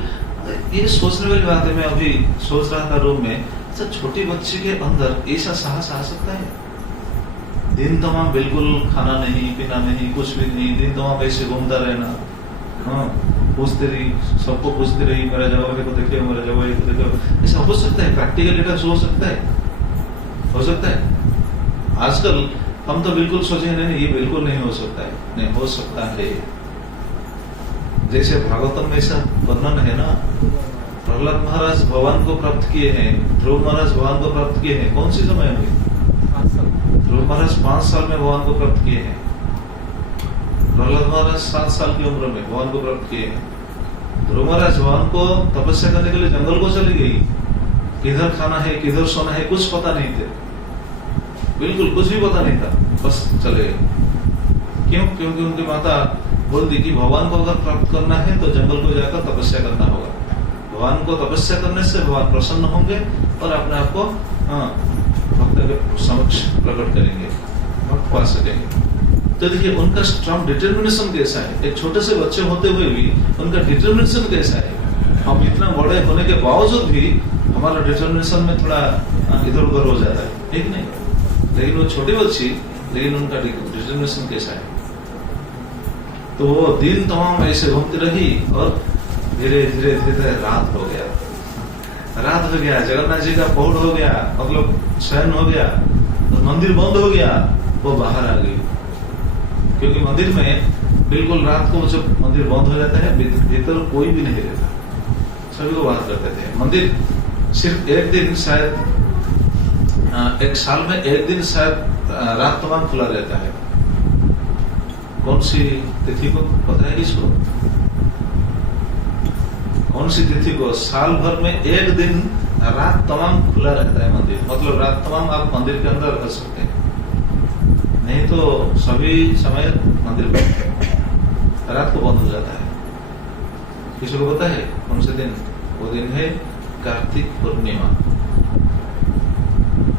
ये सोचने वाली बात है। मैं अभी सोच रहा था रूम में, अच्छा छोटी बच्ची के अंदर ऐसा साहस आ सकता है? दिन तमाम बिल्कुल खाना नहीं, पीना नहीं, कुछ भी नहीं, दिन तमाम ऐसे घूमता रहना, पूछते रही, सबको पूछते रही, मेरा जवाब को देखिए, मेरा जवाब को देखिए। ऐसा हो सकता है? प्रैक्टिकल डेटा हो सकता है? हो सकता है? आजकल हम तो बिल्कुल सोचे नहीं, ये बिल्कुल नहीं हो सकता है। नहीं हो सकता है। जैसे भागवतम में ऐसा वर्णन है ना, प्रहलाद महाराज भगवान को प्राप्त किए हैं, ध्रुव महाराज भगवान को प्राप्त किए हैं। कौन सी समय में? ध्रुव महाराज 5 साल में भगवान को प्राप्त किए हैं। प्रहलाद महाराज 7 साल की उम्र में भगवान को प्राप्त किए हैं। ध्रुव महाराज भगवान को तपस्या करने के लिए जंगल को चली गई। किधर खाना है, किधर सोना है, कुछ पता नहीं थे, बिल्कुल कुछ भी पता नहीं था, बस चले गए। क्यों? क्योंकि उनकी माता बोल दी कि भगवान को अगर प्राप्त करना है तो जंगल को जाकर तपस्या करना होगा। भगवान को तपस्या करने से भगवान प्रसन्न होंगे और अपने आप को भक्त के समक्ष प्रकट करेंगे, भक्त पा सकेंगे। तो देखिए उनका स्ट्रॉन्ग डिटर्मिनेशन कैसा है। एक छोटे से बच्चे होते हुए भी उनका डिटर्मिनेशन कैसा है। हम इतना बड़े होने के बावजूद भी हमारा डिटर्मिनेशन में थोड़ा इधर उधर हो जाता है, ठीक नहीं? लेकिन वो छोटी बच्ची, लेकिन उनका डिटर्मिनेशन कैसा है। तो वो दिन तमाम ऐसे घूमती रही और धीरे धीरे धीरे रात हो गया। रात हो गया, जगन्नाथ जी का पहुड़ हो गया, मतलब शयन हो गया, तो मंदिर बंद हो गया। वो बाहर आ गई, क्योंकि मंदिर में बिल्कुल रात को जब मंदिर बंद हो जाता है, भीतर कोई भी नहीं रहता, सभी को बात करते थे। मंदिर सिर्फ एक दिन, शायद एक साल में एक दिन शायद रात तमाम खुला रहता है। कौन सी तिथि को पता है किसको? कौन सी तिथि को? साल भर में एक दिन रात तमाम खुला रहता है मंदिर, मतलब रात तमाम आप मंदिर के अंदर रह सकते हैं, नहीं तो सभी समय मंदिर बंद, रात को बंद हो जाता है। किसी को पता है कौन से दिन? वो दिन है कार्तिक पूर्णिमा।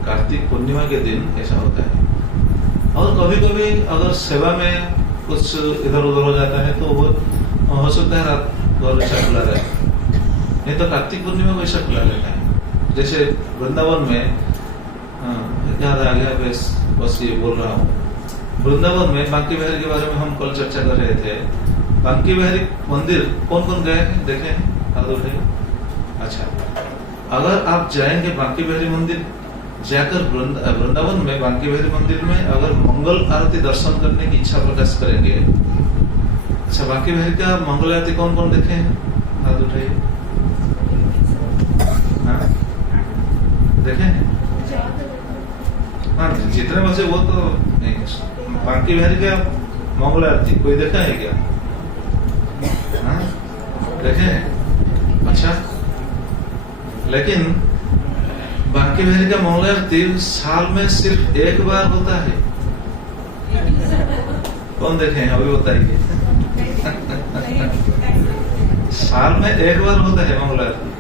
कार्तिक पूर्णिमा के दिन ऐसा होता है। और कभी कभी अगर सेवा में कुछ इधर उधर हो जाता है तो वो हो सकता है रात भर ऐसा खुला रहे, नहीं तो कार्तिक पूर्णिमा को ऐसा खुला रहता है। जैसे वृंदावन में याद आ गया, बस ये बोल रहा हूँ। वृंदावन में बांकी बिहारी के बारे में हम कल चर्चा कर रहे थे। बांकी बिहारी मंदिर कौन कौन गए हैं, देखे हैं? हाथ उठाइए। अच्छा, अगर आप जाएंगे बांकी बिहारी मंदिर, जाकर वृंदावन में बांकी बिहारी मंदिर में अगर मंगल आरती दर्शन करने की इच्छा प्रकाश करेंगे। अच्छा, बांकी बिहारी का मंगल आरती कौन कौन देखे हैं? हाथ उठाइए। देखे हैं? हाँ, जितने बचे वो तो नहीं। बांकी बिहारी का मंगल आरती कोई देखा है क्या? देखे हैं? अच्छा, लेकिन बांकी बिहारी का मंगल आरती साल में सिर्फ एक बार होता है। कौन देखे हैं? अभी बताइए। साल में एक बार होता है मंगल आरती,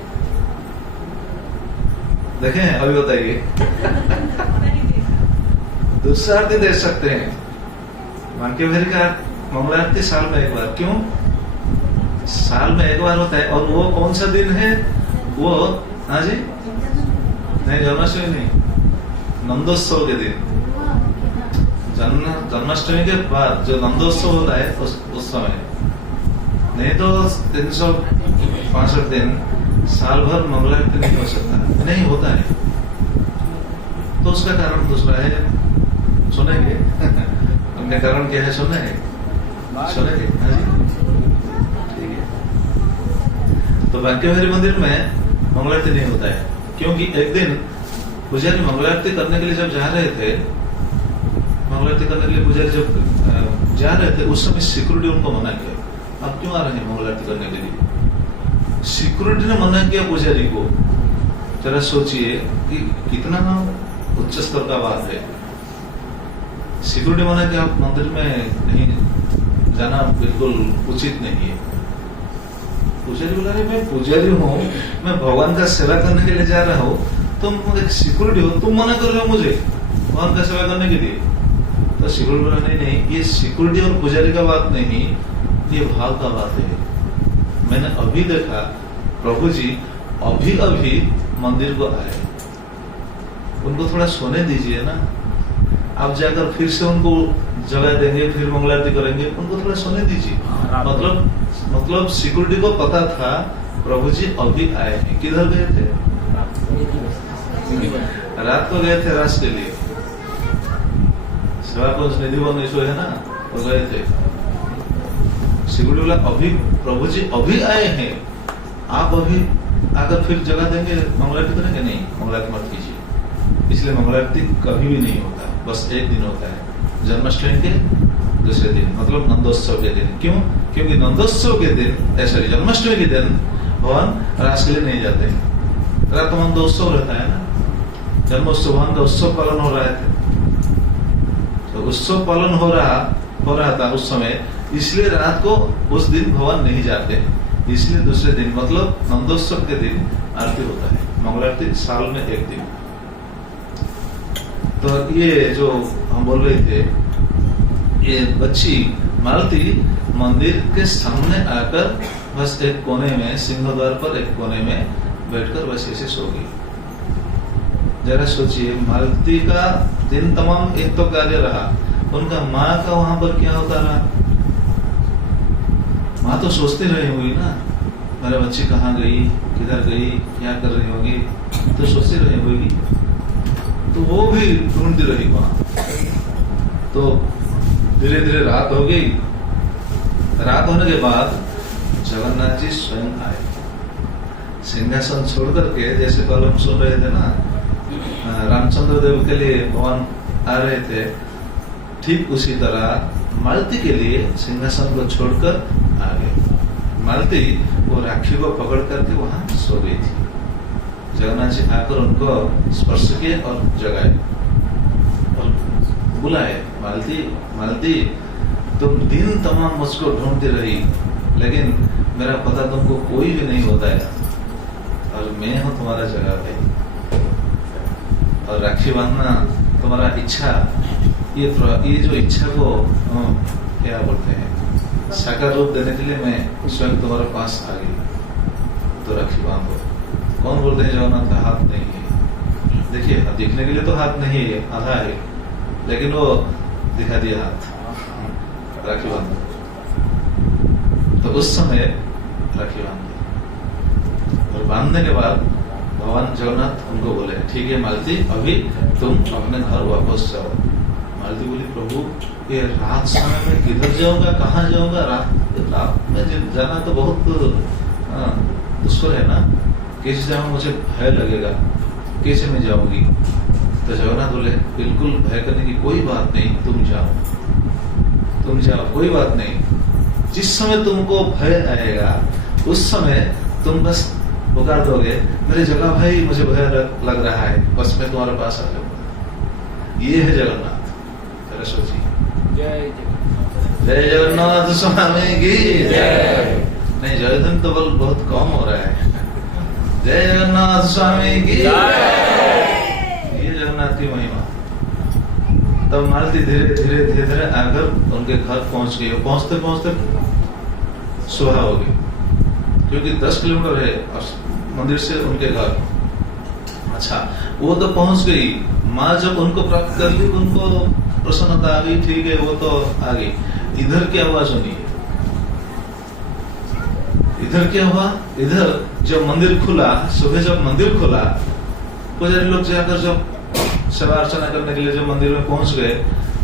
देखे हैं? अभी बताइए। दूसरा आरती देख सकते हैं। बांकी बिहारी का मंगल आरती साल में एक बार। क्यों? साल में एक बार होता है। और वो कौन सा दिन है? वो हाँ जी, नहीं जन्माष्टमी नहीं, नंदोत्सव के दिन। जन्माष्टमी के बाद जो नंदोत्सव होता है उस समय, नहीं तो 365 दिन साल भर मंगल आरती नहीं हो सकता, नहीं होता है। तो उसका कारण दूसरा है, सुनेंगे। हमने कारण क्या है सुनेंगे? हाँ जी, ठीक है। तो बांकी बिहारी मंदिर में मंगल आरती नहीं होता है, क्योंकि एक दिन पुजारी मंगल आरती करने के लिए जब जा रहे थे, मंगल आरती करने के लिए पुजारी जब जा रहे थे, उस समय सिक्योरिटी उनको मना किया, आप क्यों आ रहे हैं मंगल आरती करने के लिए? सिक्योरिटी ने मना किया पुजारी को। जरा सोचिए कि कितना उच्च स्तर का बात है। सिक्योरिटी मना कि आप मंदिर में नहीं जाना बिल्कुल उचित नहीं है। पुजारी बोला, रहे मैं पुजारी हूँ, मैं भगवान का सेवा करने के लिए जा रहा हूँ, तुम एक सिक्योरिटी हो, तुम मना कर रहे हो मुझे। भगवान का सेवा करने के लिए। तो सिक्योरिटी बोला नहीं, ये सिक्योरिटी और पुजारी का बात नहीं, ये भाव का बात है। मैंने अभी देखा प्रभु जी अभी मंदिर को आए, उनको थोड़ा सोने दीजिए ना। आप जाकर फिर से उनको जगह देंगे, फिर मंगल आरती करेंगे, उनको थोड़ा सोने दीजिए। मतलब सिक्योरिटी को पता था प्रभु जी अभी आए हैं। किधर गए थे? रात को गए थे रास के लिए, सेवा को निधि वन है ना, वो गए थे। सिक्योरिटी बोला अभी प्रभु जी अभी आए हैं, आप अभी आकर फिर जगह देंगे, मंगल आरती करेंगे? नहीं, मंगल आरती मत कीजिए। इसलिए मंगल आरती कभी भी नहीं होता, बस एक दिन होता है, जन्माष्टमी के दूसरे दिन, मतलब नंदोत्सव के दिन। क्यों? क्योंकि नंदोत्सव के दिन, सॉरी जन्माष्टमी के दिन भगवान रास के लिए नहीं जाते। रात नंदोत्सव रहता है ना, जन्मोत्सव भगवान का उत्सव पालन हो रहा है, तो उत्सव पालन हो रहा था उस समय, इसलिए रात को उस दिन भगवान नहीं जाते, इसलिए दूसरे दिन मतलब नंदोत्सव के दिन आरती होता है। मंगल आरती साल में एक दिन। तो ये जो हम बोल रहे थे, ये बच्ची मालती मंदिर के सामने आकर बस एक कोने में, सिंह द्वार पर एक कोने में बैठकर बस ऐसे सो गई। जरा सोचिए, मालती का दिन तमाम एक तो कार्य रहा, उनका माँ का वहां पर क्या होता रहा? माँ तो सोचती रही हुई ना, मेरा बच्ची कहाँ गई, किधर गई, क्या कर रही होगी, तो सोचती रही होगी। तो वो भी ढूंढती रही वहां। तो धीरे धीरे रात हो गई। रात होने के बाद जगन्नाथ जी स्वयं आए, सिंहासन छोड़ करके, जैसे कल हम सुन रहे थे ना, रामचंद्र देव के लिए भगवान आ रहे थे, ठीक उसी तरह मालती के लिए सिंहासन को छोड़कर आ गए। मालती वो राखी को पकड़ करके वहां सो गई थी। जगन्नाथ जी आकर उनको स्पर्श किए और जगाए और बुलाए, मालती मालती, तुम दिन तमाम मुझको ढूंढती रही, लेकिन मेरा पता तुमको कोई भी नहीं बताया, और मैं हूं तुम्हारा जगह पे, और राखी बांधना तुम्हारा इच्छा, ये जो इच्छा को क्या बोलते हैं, साकार रूप देने के लिए मैं स्वयं तुम्हारे पास आ गई, तो राखी बांधो। कौन बोलते हैं जगन्नाथ का हाथ नहीं है? देखिए, दिखने के लिए तो हाथ नहीं है, आधा है, लेकिन वो दिखा दिया हाथ, राखी बांधो। तो उस समय राखी बांधो, और बांधने के बाद भगवान जगन्नाथ उनको बोले, ठीक है मालती, अभी तुम अपने घर वापस जाओ। मालती बोली, प्रभु ये रात समय में किधर जाऊंगा, कहाँ जाऊंगा? रात में जाना तो बहुत दुष्कर है ना, कैसे जाऊँ, मुझे भय लगेगा, कैसे मैं जाऊंगी? तो जगन्नाथ बोले, बिल्कुल भय करने की कोई बात नहीं, तुम जाओ, कोई बात नहीं। जिस समय तुमको भय आएगा उस समय तुम बस पुकार दोगे, मेरे जगह भाई मुझे भय लग रहा है, बस मैं तुम्हारे पास आ जाऊंगा। ये है जगन्नाथ। जरा सोचिए, जय जगन्नाथ स्वामी की जय। नहीं, जय धन तो बल बहुत कम हो रहा है। जय जगन्नाथ स्वामी की जय। ये जगन्नाथ की महिमा। तब मालती धीरे धीरे आकर उनके घर पहुंच गई। पहुंचते पहुंचते सुबह हो गई, क्योंकि 10 किलोमीटर है मंदिर से उनके घर। अच्छा, वो तो पहुंच गई। माँ जब उनको प्राप्त कर ली, उनको प्रसन्नता आ गई, ठीक है, वो तो आ गई। इधर क्या हुआ सुनिए, इधर क्या हुआ। इधर जब मंदिर खुला, सुबह जब मंदिर खुला, पुजारी लोग जाकर जब सेवा अर्चना करने के लिए जब मंदिर में पहुंच गए,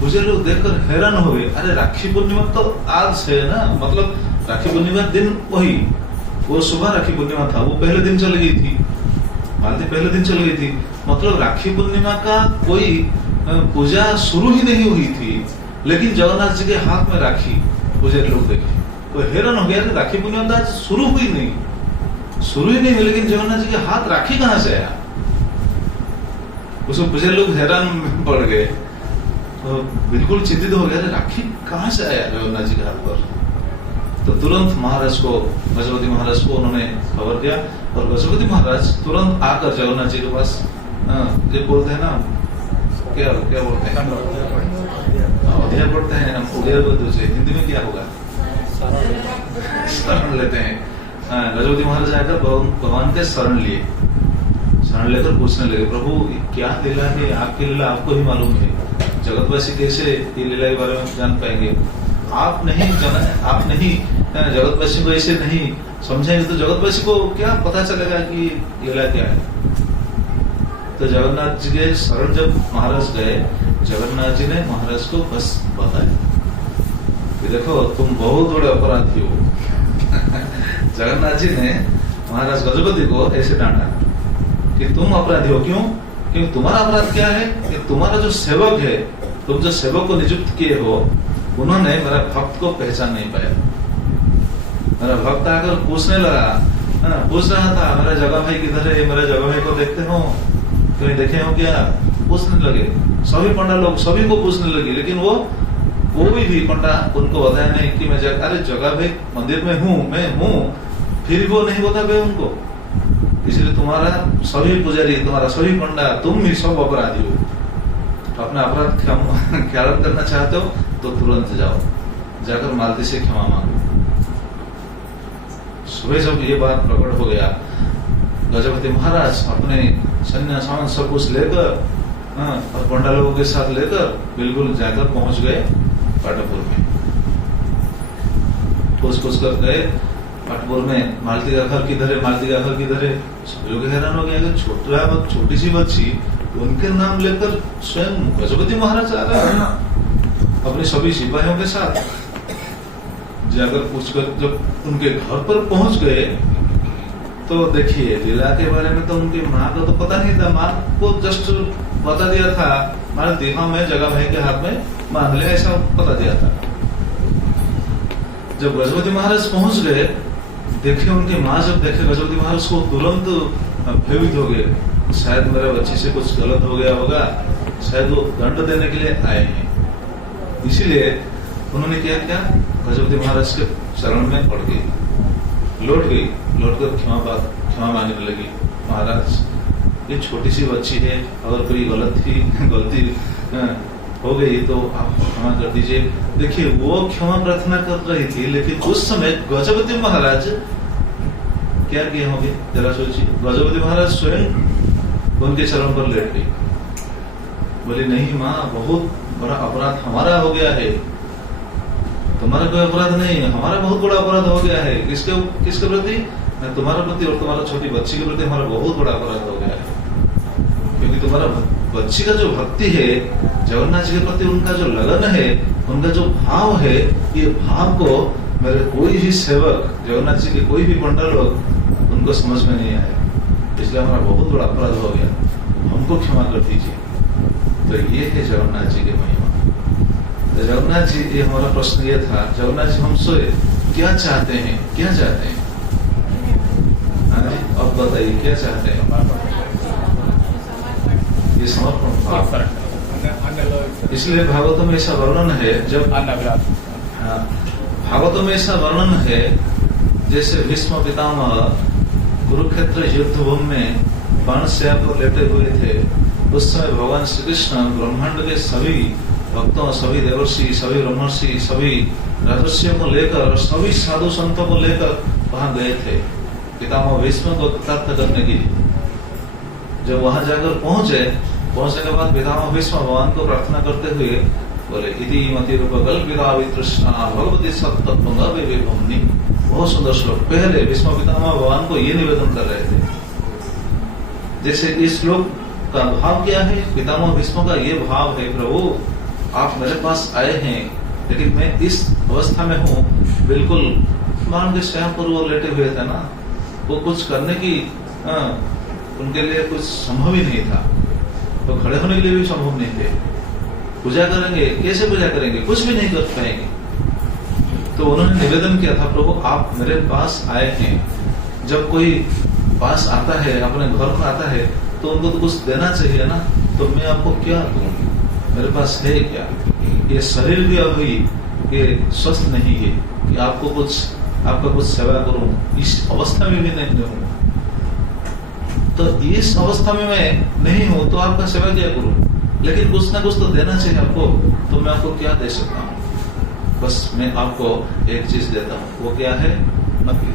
पुजारी लोग देखकर हैरान हो गए। अरे राखी पूर्णिमा तो आज है ना, मतलब राखी पूर्णिमा दिन वही, वो सुबह राखी पूर्णिमा था, वो पहले दिन चली गई थी, मालती पहले दिन चल गई थी, मतलब राखी पूर्णिमा का कोई पूजा शुरू ही नहीं हुई थी, लेकिन जगन्नाथ जी के हाथ में राखी पुजारी लोग देखे तो हैरान हो गया कि राखी पूर्णिमा आज शुरू ही नहीं हुई, लेकिन जगन्नाथ जी के हाथ राखी कहां से आया। उसको पुजारी लोग हैरान पड़ गए, तो बिल्कुल चिंतित हो गया, राखी कहां से आया जगन्नाथ जी के हाथ पर। तो तुरंत महाराज को, गजपति महाराज को उन्होंने खबर दिया, और गजपति महाराज तुरंत आकर जगन्नाथ जी के पास, ये बोलते हैं ना, क्या बोलते हैं, अध्याय पढ़ते हैं हम, उदय बोलते से हिंदी में क्या होगा, शरण लेते हैं। गजपति महाराज आकर भगवान के शरण लिए, शरण लेकर पूछने लगे, प्रभु क्या लीला है आपकी, लीला आपको ही मालूम है, जगतवासी कैसे ये लीला के बारे में जान पाएंगे, आप नहीं जगतवासी को ऐसे नहीं समझेंगे तो जगतवासी को क्या पता चलेगा कि लीला क्या है। तो जगन्नाथ जी के शरण जब महाराज गए, जगन्नाथ जी ने महाराज को बस बताया कि देखो तुम बहुत बड़े अपराधी हो। जगन्नाथ जी ने महाराज गजपति को ऐसे डांटा कि तुम अपराधी हो, क्यों, क्योंकि तुम्हारा अपराध क्या है कि तुम्हारा जो सेवक है, तुम जो सेवक को नियुक्त किए हो, उन्होंने मेरा भक्त को पहचान नहीं पाया। मेरा भक्त आकर पूछने लगा, पूछ रहा था मेरा जगह भाई किधर है, मेरा जगह भाई को देखते हो, कहीं देखे हो क्या, पूछने लगे। सभी पंडा लोग सभी को पूछने लगे, लेकिन वो कोई भी पंडा उनको बताया नहीं कि मैं अरे जगह भाई मंदिर में हूँ, मैं हूँ, फिर वो नहीं बता पाए उनको। इसलिए तुम्हारा सभी पुजारी, तुम्हारा सभी पंडा, तुम भी सब अपराधी हो। तो अपना अपराध ख्याल करना चाहते हो तो तुरंत जाओ, जाकर मालती से क्षमा मांगो। सुबह जब ये बात प्रकट हो गया, गजपति महाराज अपने सैन्य सामान सब कुछ लेकर और पंडा लोगों के साथ लेकर बिल्कुल जाकर पहुंच गए पाटपुर में। पूछ कर गए पाटपुर में, मालती का घर किधर है, मालती का घर किधर है। सब लोग हैरान हो गया, छोटी सी बच्ची उनके नाम लेकर स्वयं गजपति महाराज आ रहे हैं अपने सभी सिपाहियों के साथ। जाकर पूछकर जब उनके घर पर पहुंच गए तो देखिए लीला के बारे में तो उनकी माँ को तो पता नहीं था, माँ को जस्ट बता दिया था, मारे देखा मैं जगह भाई के हाथ में मांग ले, ऐसा बता दिया था। जब गजपति महाराज पहुंच गए, देखे उनकी माँ, जब देखे गजपति महाराज को तुरंत भयभीत हो गए, शायद मेरे बच्चे से कुछ गलत हो गया होगा, शायद वो दंड देने के लिए आए हैं। इसीलिए उन्होंने क्या किया, गजपति महाराज के शरण में पड़ गई, लौटकर क्षमा मांगने लगी। महाराज ये छोटी सी बच्ची है, अगर कोई गलती हो गई तो आप क्षमा कर दीजिए। देखिए वो क्षमा प्रार्थना कर रही थी, लेकिन उस समय गजपति महाराज क्या किए होंगे जरा सोचिए। गजपति महाराज स्वयं उनके चरण पर लेट गई, बोले नहीं माँ, बहुत बड़ा अपराध हमारा हो गया है, तुम्हारा कोई अपराध नहीं, हमारा बहुत बड़ा अपराध हो गया है। किसके प्रति, तुम्हारे प्रति और तुम्हारा छोटी बच्ची के प्रति हमारा बहुत बड़ा अपराध हो गया है। क्योंकि तुम्हारा बच्ची का जो भक्ति है, जगन्नाथ जी के प्रति उनका जो लगन है, उनका जो भाव है, ये भाव को मेरे कोई भी सेवक, जगन्नाथ जी के कोई भी पंडा लोग उनको समझ में नहीं आया, इसलिए हमारा बहुत बड़ा अपराध हो गया, हमको क्षमा कर दीजिए। तो ये है जगन्नाथ जी के महिमा। तो जगन्नाथ जी, ये हमारा प्रश्न ये था, जगन्नाथ जी हमसे क्या चाहते हैं, क्या चाहते हैं? अब बताइए क्या चाहते हैं? ये समर्पण। इसलिए भागवतों में ऐसा वर्णन है, जब भागवतों में ऐसा वर्णन है, जैसे भीष्म पितामह कुरुक्षेत्र युद्ध भूमि में बाण से पर लेटे हुए थे, उस समय भगवान श्री कृष्ण ब्रह्मांड के सभी भक्तों, सभी देवर्षि, सभी ब्रह्मर्षि, सभी राजर्षियों को लेकर और सभी साधु संतों को लेकर वहां गए थे पितामह भीष्म को प्राप्त करने के लिए। जब वहां जाकर पहुंचने के बाद पितामह भीष्म भगवान को प्रार्थना करते हुए बोले, इति मति रूप कल्पिता वितृष्णा भगवती सत्तत्वं अविवेकम्नि। बहुत सुंदर श्लोक। पहले भीष्म पितामह भगवान को ये निवेदन कर रहे थे, जैसे इस श्लोक का भाव क्या है, पितामह भीष्म का ये भाव है, प्रभु आप मेरे पास आए हैं, लेकिन मैं इस अवस्था में हूँ, बिल्कुल मान के स्वयं पर वो लेटे हुए थे ना, वो कुछ करने की उनके लिए कुछ संभव ही नहीं था, तो खड़े होने के लिए भी संभव नहीं थे। पूजा करेंगे, कैसे पूजा करेंगे, कुछ भी नहीं कर पाएंगे। तो उन्होंने निवेदन किया था, प्रभु आप मेरे पास आए हैं, जब कोई पास आता है, अपने घर पर आता है, तो उनको तो कुछ देना चाहिए ना, तो मैं आपको क्या दूं, मेरे पास है क्या? ये शरीर भी अभी ये स्वस्थ नहीं है कि आपका कुछ सेवा करूं, इस अवस्था में भी नहीं हूं। तो इस अवस्था में मैं नहीं हूं, तो आपका सेवा क्या करूं? लेकिन कुछ ना कुछ तो देना चाहिए आपको, तो मैं आपको क्या दे सकता हूँ? बस मैं आपको एक चीज देता हूँ, वो क्या है? मति,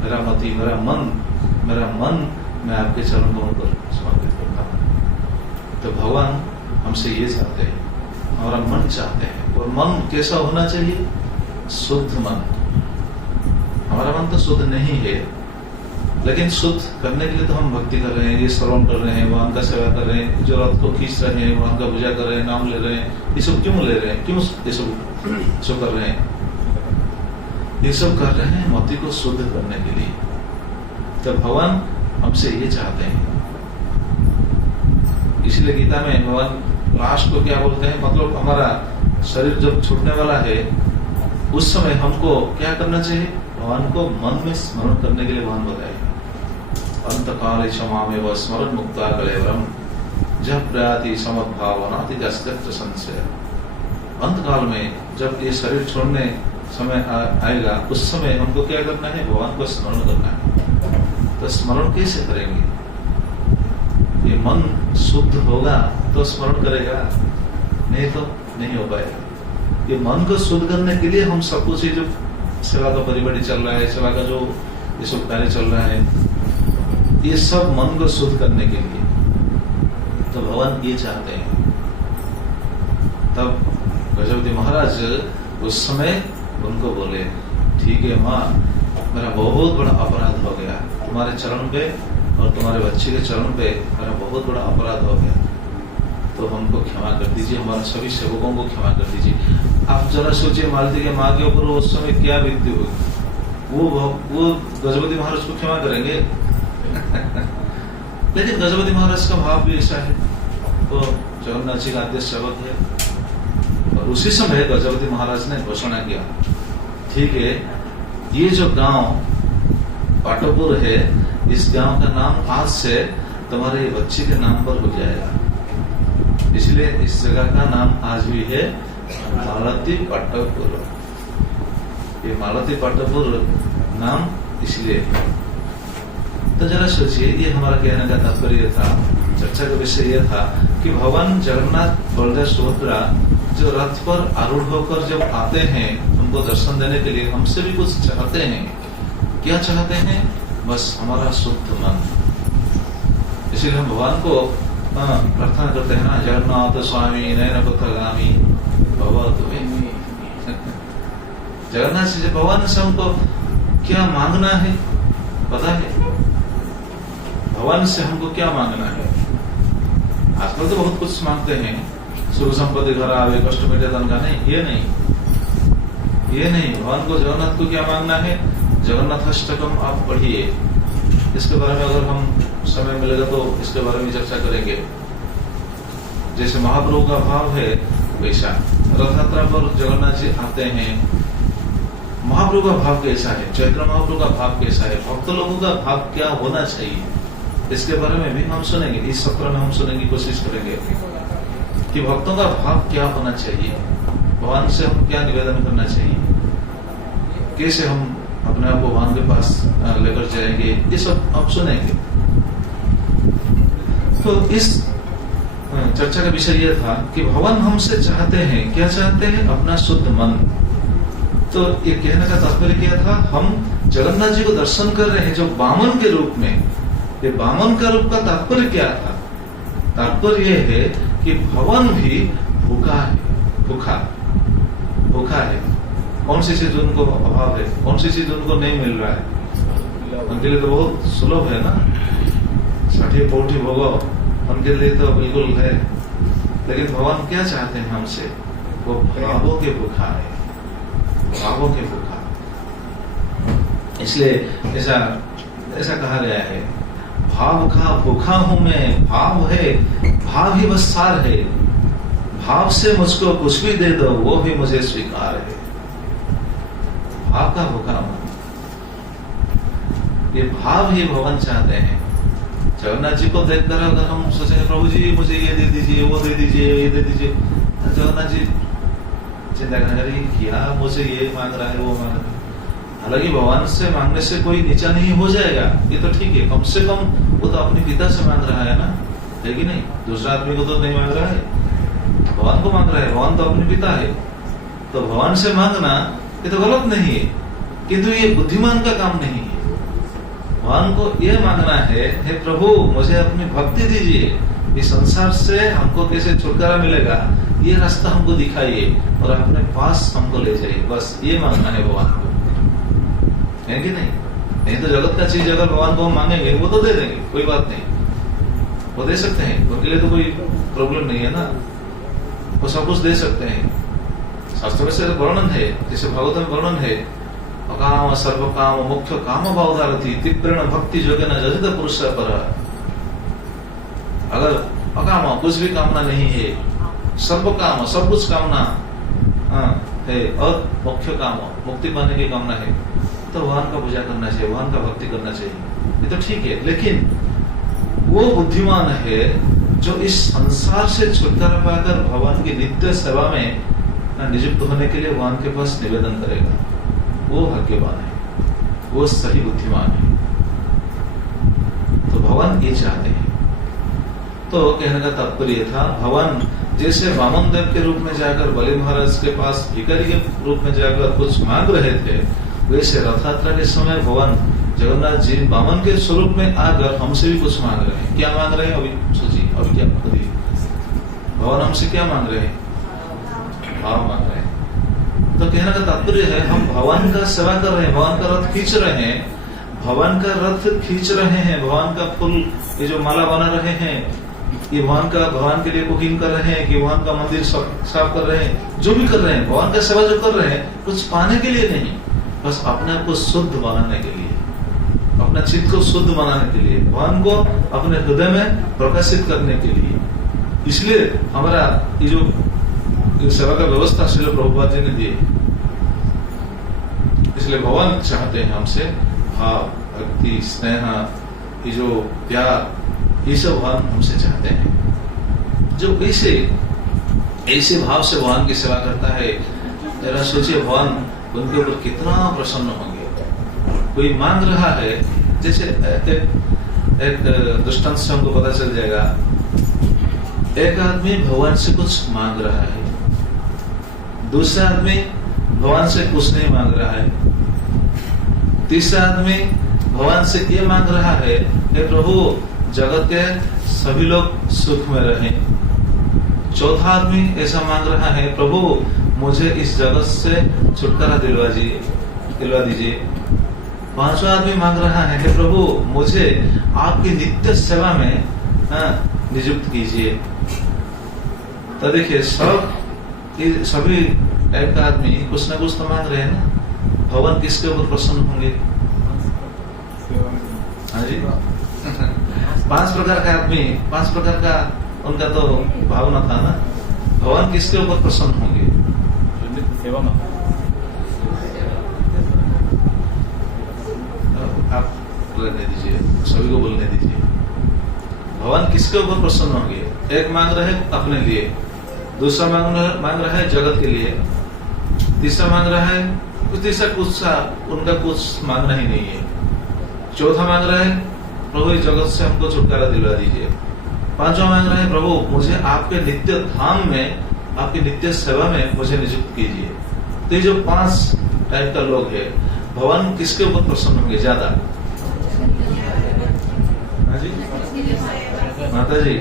मेरा मति, मेरा मन मैं आपके चरणों पर समर्पित करता हूँ। तो भगवान हमसे ये चाहते हैं, हमारा मन चाहते हैं। और मन कैसा होना चाहिए? शुद्ध मन। हमारा मन तो शुद्ध नहीं है, लेकिन शुद्ध करने के लिए तो हम भक्ति कर रहे हैं, ये श्रवण कर रहे हैं, भगवान का सेवा कर रहे हैं, जो रथ को खींच रहे हैं, भगवान का पूजा कर रहे हैं, नाम ले रहे हैं। ये सब क्यों ले रहे हैं? क्यों ये सब कर रहे हैं? ये सब कर रहे हैं मति को शुद्ध करने के लिए। तो भगवान हमसे ये चाहते हैं। इसलिए गीता में भगवान लास्ट को क्या बोलते हैं? मतलब हमारा शरीर जब छूटने वाला है, उस समय हमको क्या करना चाहिए? भगवान को मन में स्मरण करने के लिए भगवान बताएगा, अंत काले क्षमा में वह स्मरण मुक्ता कलेवरम जब प्रयाति समद्भावनाति जस्त्र संशय। अंत काल में जब ये शरीर छोड़ने समय आएगा, उस समय हमको क्या करना है? भगवान को स्मरण करना है। तो स्मरण कैसे करेंगे? ये मन शुद्ध होगा तो स्मरण करेगा, नहीं तो नहीं हो पाएगा। ये मन को शुद्ध करने के लिए हम सब कुछ जो सेवा का परिपाटी चल रहा है, सेवा का जो ये सब कार्य चल रहा है, ये सब मन को शुद्ध करने के लिए। तो भगवान ये चाहते हैं। तब गजपति महाराज उस समय उनको बोले, ठीक है माँ, मेरा बहुत बड़ा अपराध हो गया तुम्हारे चरण पे और तुम्हारे बच्चे के चरण पे, मेरा बहुत बड़ा अपराध हो गया, तो हमको क्षमा कर दीजिए, हमारे सभी सेवकों को क्षमा कर दीजिए। आप जरा सोचिए, मालती के माँ के ऊपर उस समय क्या बीतती होगी? वो गजपति महाराज को क्षमा करेंगे? लेकिन गजपति महाराज का भाव भी ऐसा है, तो जगन्नाथ जी का आद्य सेवक है। और उसी समय गजपति महाराज ने घोषणा किया, ठीक है, ये जो गांव पाटोपुर है, इस गांव का नाम आज से तुम्हारे बच्चे के नाम पर हो जाएगा। इसलिए इस जगह का नाम आज भी है मालती पाटोपुर। ये मालती पाटोपुर नाम इसलिए। तो जरा सोचिए, ये हमारा कहने का तात्पर्य था, चर्चा का विषय यह था कि भगवान जगन्नाथ बलदेव सुभद्रा जो रथ पर आरूढ़ होकर जब आते हैं उनको दर्शन देने के लिए, हमसे भी कुछ चाहते हैं। क्या चाहते हैं? बस हमारा शुद्ध मन। इसीलिए हम भगवान को प्रार्थना करते हैं ना, जगन्नाथ स्वामी नयन पथगामी भगवत मे। जगन्नाथ जी भगवान से हमको क्या मांगना है पता है? भगवान से हमको क्या मांगना है? आजकल तो बहुत कुछ मांगते हैं, सुख संपत्ति घर आवे, कष्ट मिटे, धन का। नहीं, ये नहीं। भगवान को, जगन्नाथ को क्या मांगना है? जगन्नाथाष्टकम आप पढ़िए, इसके बारे में अगर हम समय मिलेगा तो इसके बारे में चर्चा करेंगे। जैसे महाप्रभु का भाव है वैसा रथ यात्रा पर जगन्नाथ जी आते हैं। महाप्रभु का भाव कैसा है? चैत्र महाप्रभु का भाव कैसा है? भक्त लोगों का भाव क्या होना चाहिए? इसके बारे में भी हम सुनेंगे। इस सत्र में हम सुनेंगे, कोशिश करेंगे कि भक्तों का भाव क्या होना चाहिए, भगवान से हम क्या निवेदन करना चाहिए, कैसे हम अपने आप को भगवान के पास लेकर जाएंगे, ये सब आप सुनेंगे। तो इस चर्चा का विषय यह था कि भगवान हमसे चाहते हैं, क्या चाहते हैं? अपना शुद्ध मन। तो ये कहने का तात्पर्य क्या था? हम जगन्नाथ जी को दर्शन कर रहे हैं जो वामन के रूप में। ये वामन का रूप का तात्पर्य क्या था? तात्पर्य यह है कि भगवान भी भूखा है, भूखा है। कौन सी चीज उनको अभाव है? कौन सी चीज उनको नहीं मिल रहा है? उनके लिए तो बहुत सुलभ है ना, 60 पौठी भोगो, उनके लिए तो बिल्कुल है। लेकिन भगवान क्या चाहते हैं हमसे? वो भावों के भूखा है, भावों के भूखा। इसलिए ऐसा कहा गया है, भाव का भूखा हूं मैं, भाव है, भाव ही बस सार है, भाव से मुझको कुछ भी दे दो वो भी मुझे स्वीकार है। भाव का भूखा मन, ये भाव ही भगवान चाहते हैं। जगन्नाथ जी को देखकर अगर हम सोचेंगे प्रभु जी मुझे ये दे दीजिए, वो दे दीजिए, ये दे दीजिए, तो जगन्नाथ जी चिंता करेंगे क्या मुझे ये मांग रहा है, वो मांग रहा है। हालांकि भगवान से मांगने से कोई नीचा नहीं हो जाएगा, ये तो ठीक है, कम से कम वो तो अपने पिता से मांग रहा है ना। है कि नहीं? दूसरा आदमी को तो नहीं मांग रहा है, भगवान को मांग रहा है। भगवान तो अपने पिता है, तो भगवान से मांगना ये तो गलत नहीं है, किंतु ये बुद्धिमान का काम नहीं है। भगवान को ये मांगना है, हे प्रभु मुझे अपनी भक्ति दीजिए, इस संसार से हमको कैसे छुटकारा मिलेगा ये रास्ता हमको दिखाइए और अपने पास हमको ले जाइए, बस ये मांगना है भगवान को, है कि नहीं? नहीं तो जगत का चीज अगर भगवान को हम मांगेंगे वो तो दे देंगे, कोई बात नहीं, वो दे सकते हैं, उनके लिए तो कोई प्रॉब्लम नहीं है ना, वो सब कुछ दे सकते हैं। शास्त्र में से वर्णन है, जैसे भागवत में वर्णन है, अकाम सर्व काम मुख्य काम भावधारथी तीव्रण भक्ति जोगे न जजित पुरुष पर। अगर अकाम कुछ भी कामना नहीं है, सर्व काम सब कुछ कामना है और मुख्य काम मुक्ति पाने की कामना है, तो भगवान का पूजा करना चाहिए, भगवान का भक्ति करना चाहिए, ये तो ठीक है। लेकिन वो बुद्धिमान है जो इस संसार से छुटकारा पाकर भगवान की नित्य सेवा में नियुक्त होने के लिए भगवान के पास निवेदन करेगा, वो भाग्यवान है, वो सही बुद्धिमान है। तो भगवान ये चाहते हैं। तो कहने का तात्पर्य था, भगवान जैसे वामन देव के रूप में जाकर बलि महाराज के पास भिखारी के रूप में जाकर कुछ मांग रहे थे, वैसे रथ यात्रा के समय भगवान जगन्नाथ जी वामन के स्वरूप में आकर हमसे भी कुछ मांग रहे हैं। क्या मांग रहे हैं? अभी सोचिए, अभी क्या भगवान हमसे क्या मांग रहे हैं? भाव मांग रहे हैं। तो कहने का तात्पर्य है, हम भगवान का सेवा कर रहे हैं, भगवान का रथ खींच रहे हैं, भगवान का रथ खींच रहे हैं, भगवान का फूल ये जो माला बना रहे हैं, ये भगवान के लिए कुकिंग कर रहे हैं कि भगवान का मंदिर साफ कर रहे हैं, जो भी कर रहे हैं भगवान का सेवा जो कर रहे हैं, कुछ पाने के लिए नहीं, बस अपने आप को शुद्ध बनाने के लिए, अपना चित्त को शुद्ध बनाने के लिए, भगवान को अपने हृदय में प्रकाशित करने के लिए। इसलिए हमारा ये जो सेवा का व्यवस्था श्रील प्रभुपाद जी ने दी, इसलिए भगवान चाहते हैं हमसे भाव भक्ति स्नेह, ये जो प्यार, ये सब भगवान हमसे चाहते हैं। जो ऐसे भाव से भगवान की सेवा करता है, जरा सोचिए भगवान उनके ऊपर कितना प्रसन्न होंगे। कोई मांग रहा है, जैसे एक दृष्टांत से हमको पता चल जाएगा, एक आदमी भगवान से कुछ मांग रहा है, दूसरा आदमी भगवान से कुछ नहीं मांग रहा है, तीसरा आदमी भगवान से ये मांग रहा है, हे प्रभु जगत के सभी लोग सुख में रहें, चौथा आदमी ऐसा मांग रहा है, प्रभु मुझे इस जगत से छुटकारा दिलवा दीजिए, पांचवा आदमी मांग रहा है, हे प्रभु मुझे आपकी नित्य सेवा में नियुक्त कीजिए। तो देखिए सभी टाइप का आदमी कुछ ना कुछ तो मांग रहे हैं ना। भगवान किसके ऊपर प्रसन्न होंगे? हाँ जी, 5 प्रकार का आदमी, 5 प्रकार का उनका तो भावना था ना। भगवान किसके ऊपर प्रसन्न होंगे? सेवा में। आप रहने दीजिए, सभी को बोलने दीजिए। भगवान किसके ऊपर प्रसन्न होंगे? एक मांग रहे अपने लिए, दूसरा मांग रहा है जगत के लिए, तीसरा मांग रहा है कुछ उनका कुछ मांगना ही नहीं है, चौथा मांग रहा है प्रभु इस जगत से हमको छुटकारा दिलवा दीजिए, पांचवा मांग रहा है प्रभु मुझे आपके नित्य धाम में, आपकी नित्य सेवा में मुझे नियुक्त कीजिए। तो ये जो 5 टाइप का लोग है, भगवान किसके ऊपर प्रसन्न होंगे ज्यादा? माता जी,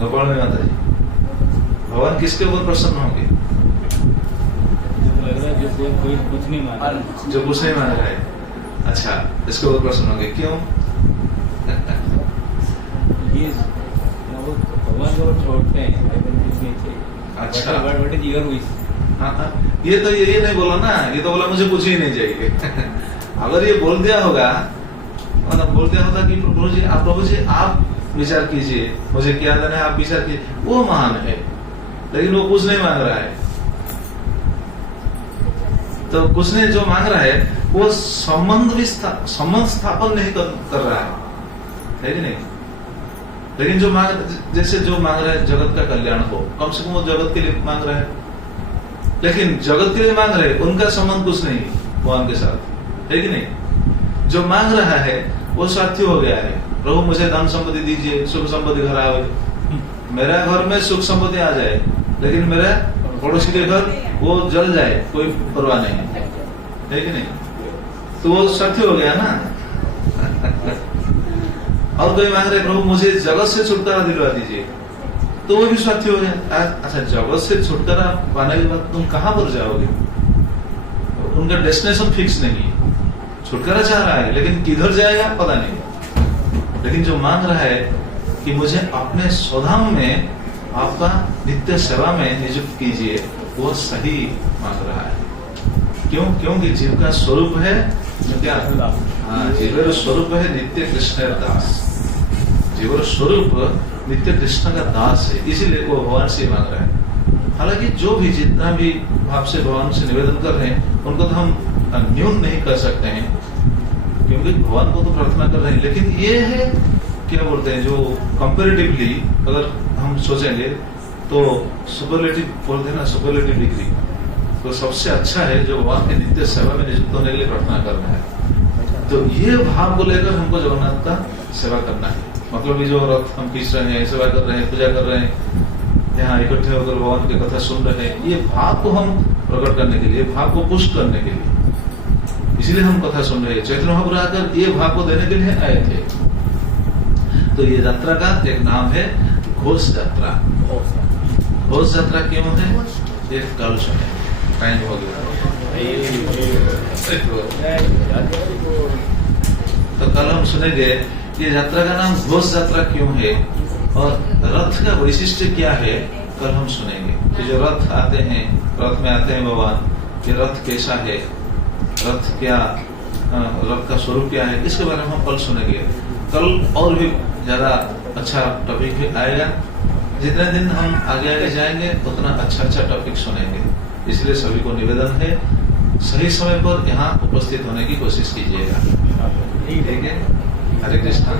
गोपाल में माता जी, भगवान किसके ऊपर प्रसन्न होंगे? लग रहा है जैसे कोई कुछ नहीं मांग रहा, जो कुछ नहीं मांग रहा है। अच्छा, इसके ऊपर प्रसन्न होंगे, क्यों? ये वो भगवान को छोड़ते हैं। अच्छा, व्हाट इज योर विश? ये तो ये नहीं बोला ना, ये तो बोला मुझे कुछ ही नहीं चाहिए। अगर ये बोल दिया होगा, मतलब बोल दिया होता कि प्रभु जी आप विचार कीजिए, मुझे क्या देना है आप विचार कीजिए, वो महान है। लेकिन वो कुछ नहीं मांग रहा है, तो कुछ नहीं जो मांग रहा है वो संबंध स्थापन नहीं कर रहा है कि नहीं? लेकिन जो मांग रहा है जगत का कल्याण हो, कम से कम वो जगत के लिए मांग रहा है, लेकिन जगत के लिए मांग रहे उनका संबंध कुछ नहीं भगवान के साथ, है कि नहीं? जो मांग रहा है वो स्वार्थी हो गया है, प्रभु मुझे धन संपत्ति दीजिए, सुख संपत्ति घर आवे, मेरा घर में सुख संपत्ति आ जाए, लेकिन मेरे पड़ोसी के घर वो जल जाए, कोई परवाह नहीं है कि नहीं? तो वो सत्य हो गया ना। और कोई मांग रहे प्रभु मुझे जगत से छुटकारा दिलवा दीजिए, तो वो भी स्वार्थी हो गया। अच्छा, जगत से छुटकारा पाने के बाद तुम कहां पर जाओगे? उनका डेस्टिनेशन फिक्स नहीं है। छुटकारा चाह रहा है लेकिन किधर जाएगा पता नहीं। लेकिन जो मांग रहा है कि मुझे अपने स्वधाम में आपका नित्य सेवा में नियुक्त कीजिए, वो सही मांग रहा है। क्यों? क्योंकि जीव का स्वरूप है क्या? जीव स्वरूप है नित्य कृष्ण दास। जीव स्वरूप नित्य कृष्ण का दास है, इसीलिए वो भगवान से मांग रहा है। हालांकि जो भी जितना भी भाव से भगवान से निवेदन कर रहे हैं उनको तो हम न्यून नहीं कर सकते हैं, क्योंकि भगवान को तो प्रार्थना कर रहे हैं। लेकिन ये है क्या बोलते हैं, जो कंपैरेटिवली अगर हम सोचेंगे तो सुपरलेटिव बोलते हैं ना, सुपरलेटिव डिग्री, तो सबसे अच्छा है जो भगवान के नित्य सेवा में नियुक्त होने के लिए प्रार्थना करना है। तो ये भाव को लेकर हमको जगन्नाथ का सेवा करना है। मतलब कि जो रथ हम खींच रहे हैं, सेवा कर रहे हैं, पूजा कर रहे हैं, यहाँ इकट्ठे होकर भगवान की कथा सुन रहे हैं, ये भाव को हम प्रकट करने के लिए, भाव को पुष्ट करने के लिए, इसीलिए हम कथा सुन रहे हैं। चैतन्य महाप्रभु आकर ये भाव को देने के लिए आए थे। तो ये यात्रा का एक नाम है घोष यात्रा। घोष यात्रा क्यों है ये कल सुने, टाइम हो गया। तो कल हम सुनेंगे ये यात्रा का नाम घोष यात्रा क्यों है और रथ का वैशिष्ट्य क्या है, कल हम सुनेंगे। तो जो रथ आते हैं, रथ में आते हैं भगवान, ये रथ कैसा है, रथ क्या, रथ का स्वरूप क्या है, इसके बारे में हम कल सुनेंगे। कल और भी ज्यादा अच्छा टॉपिक आएगा। जितने दिन हम आगे आगे जाएंगे उतना अच्छा टॉपिक सुनेंगे। इसलिए सभी को निवेदन है सही समय पर यहाँ उपस्थित होने की कोशिश कीजिएगा। ठीक है? हरे कृष्णा।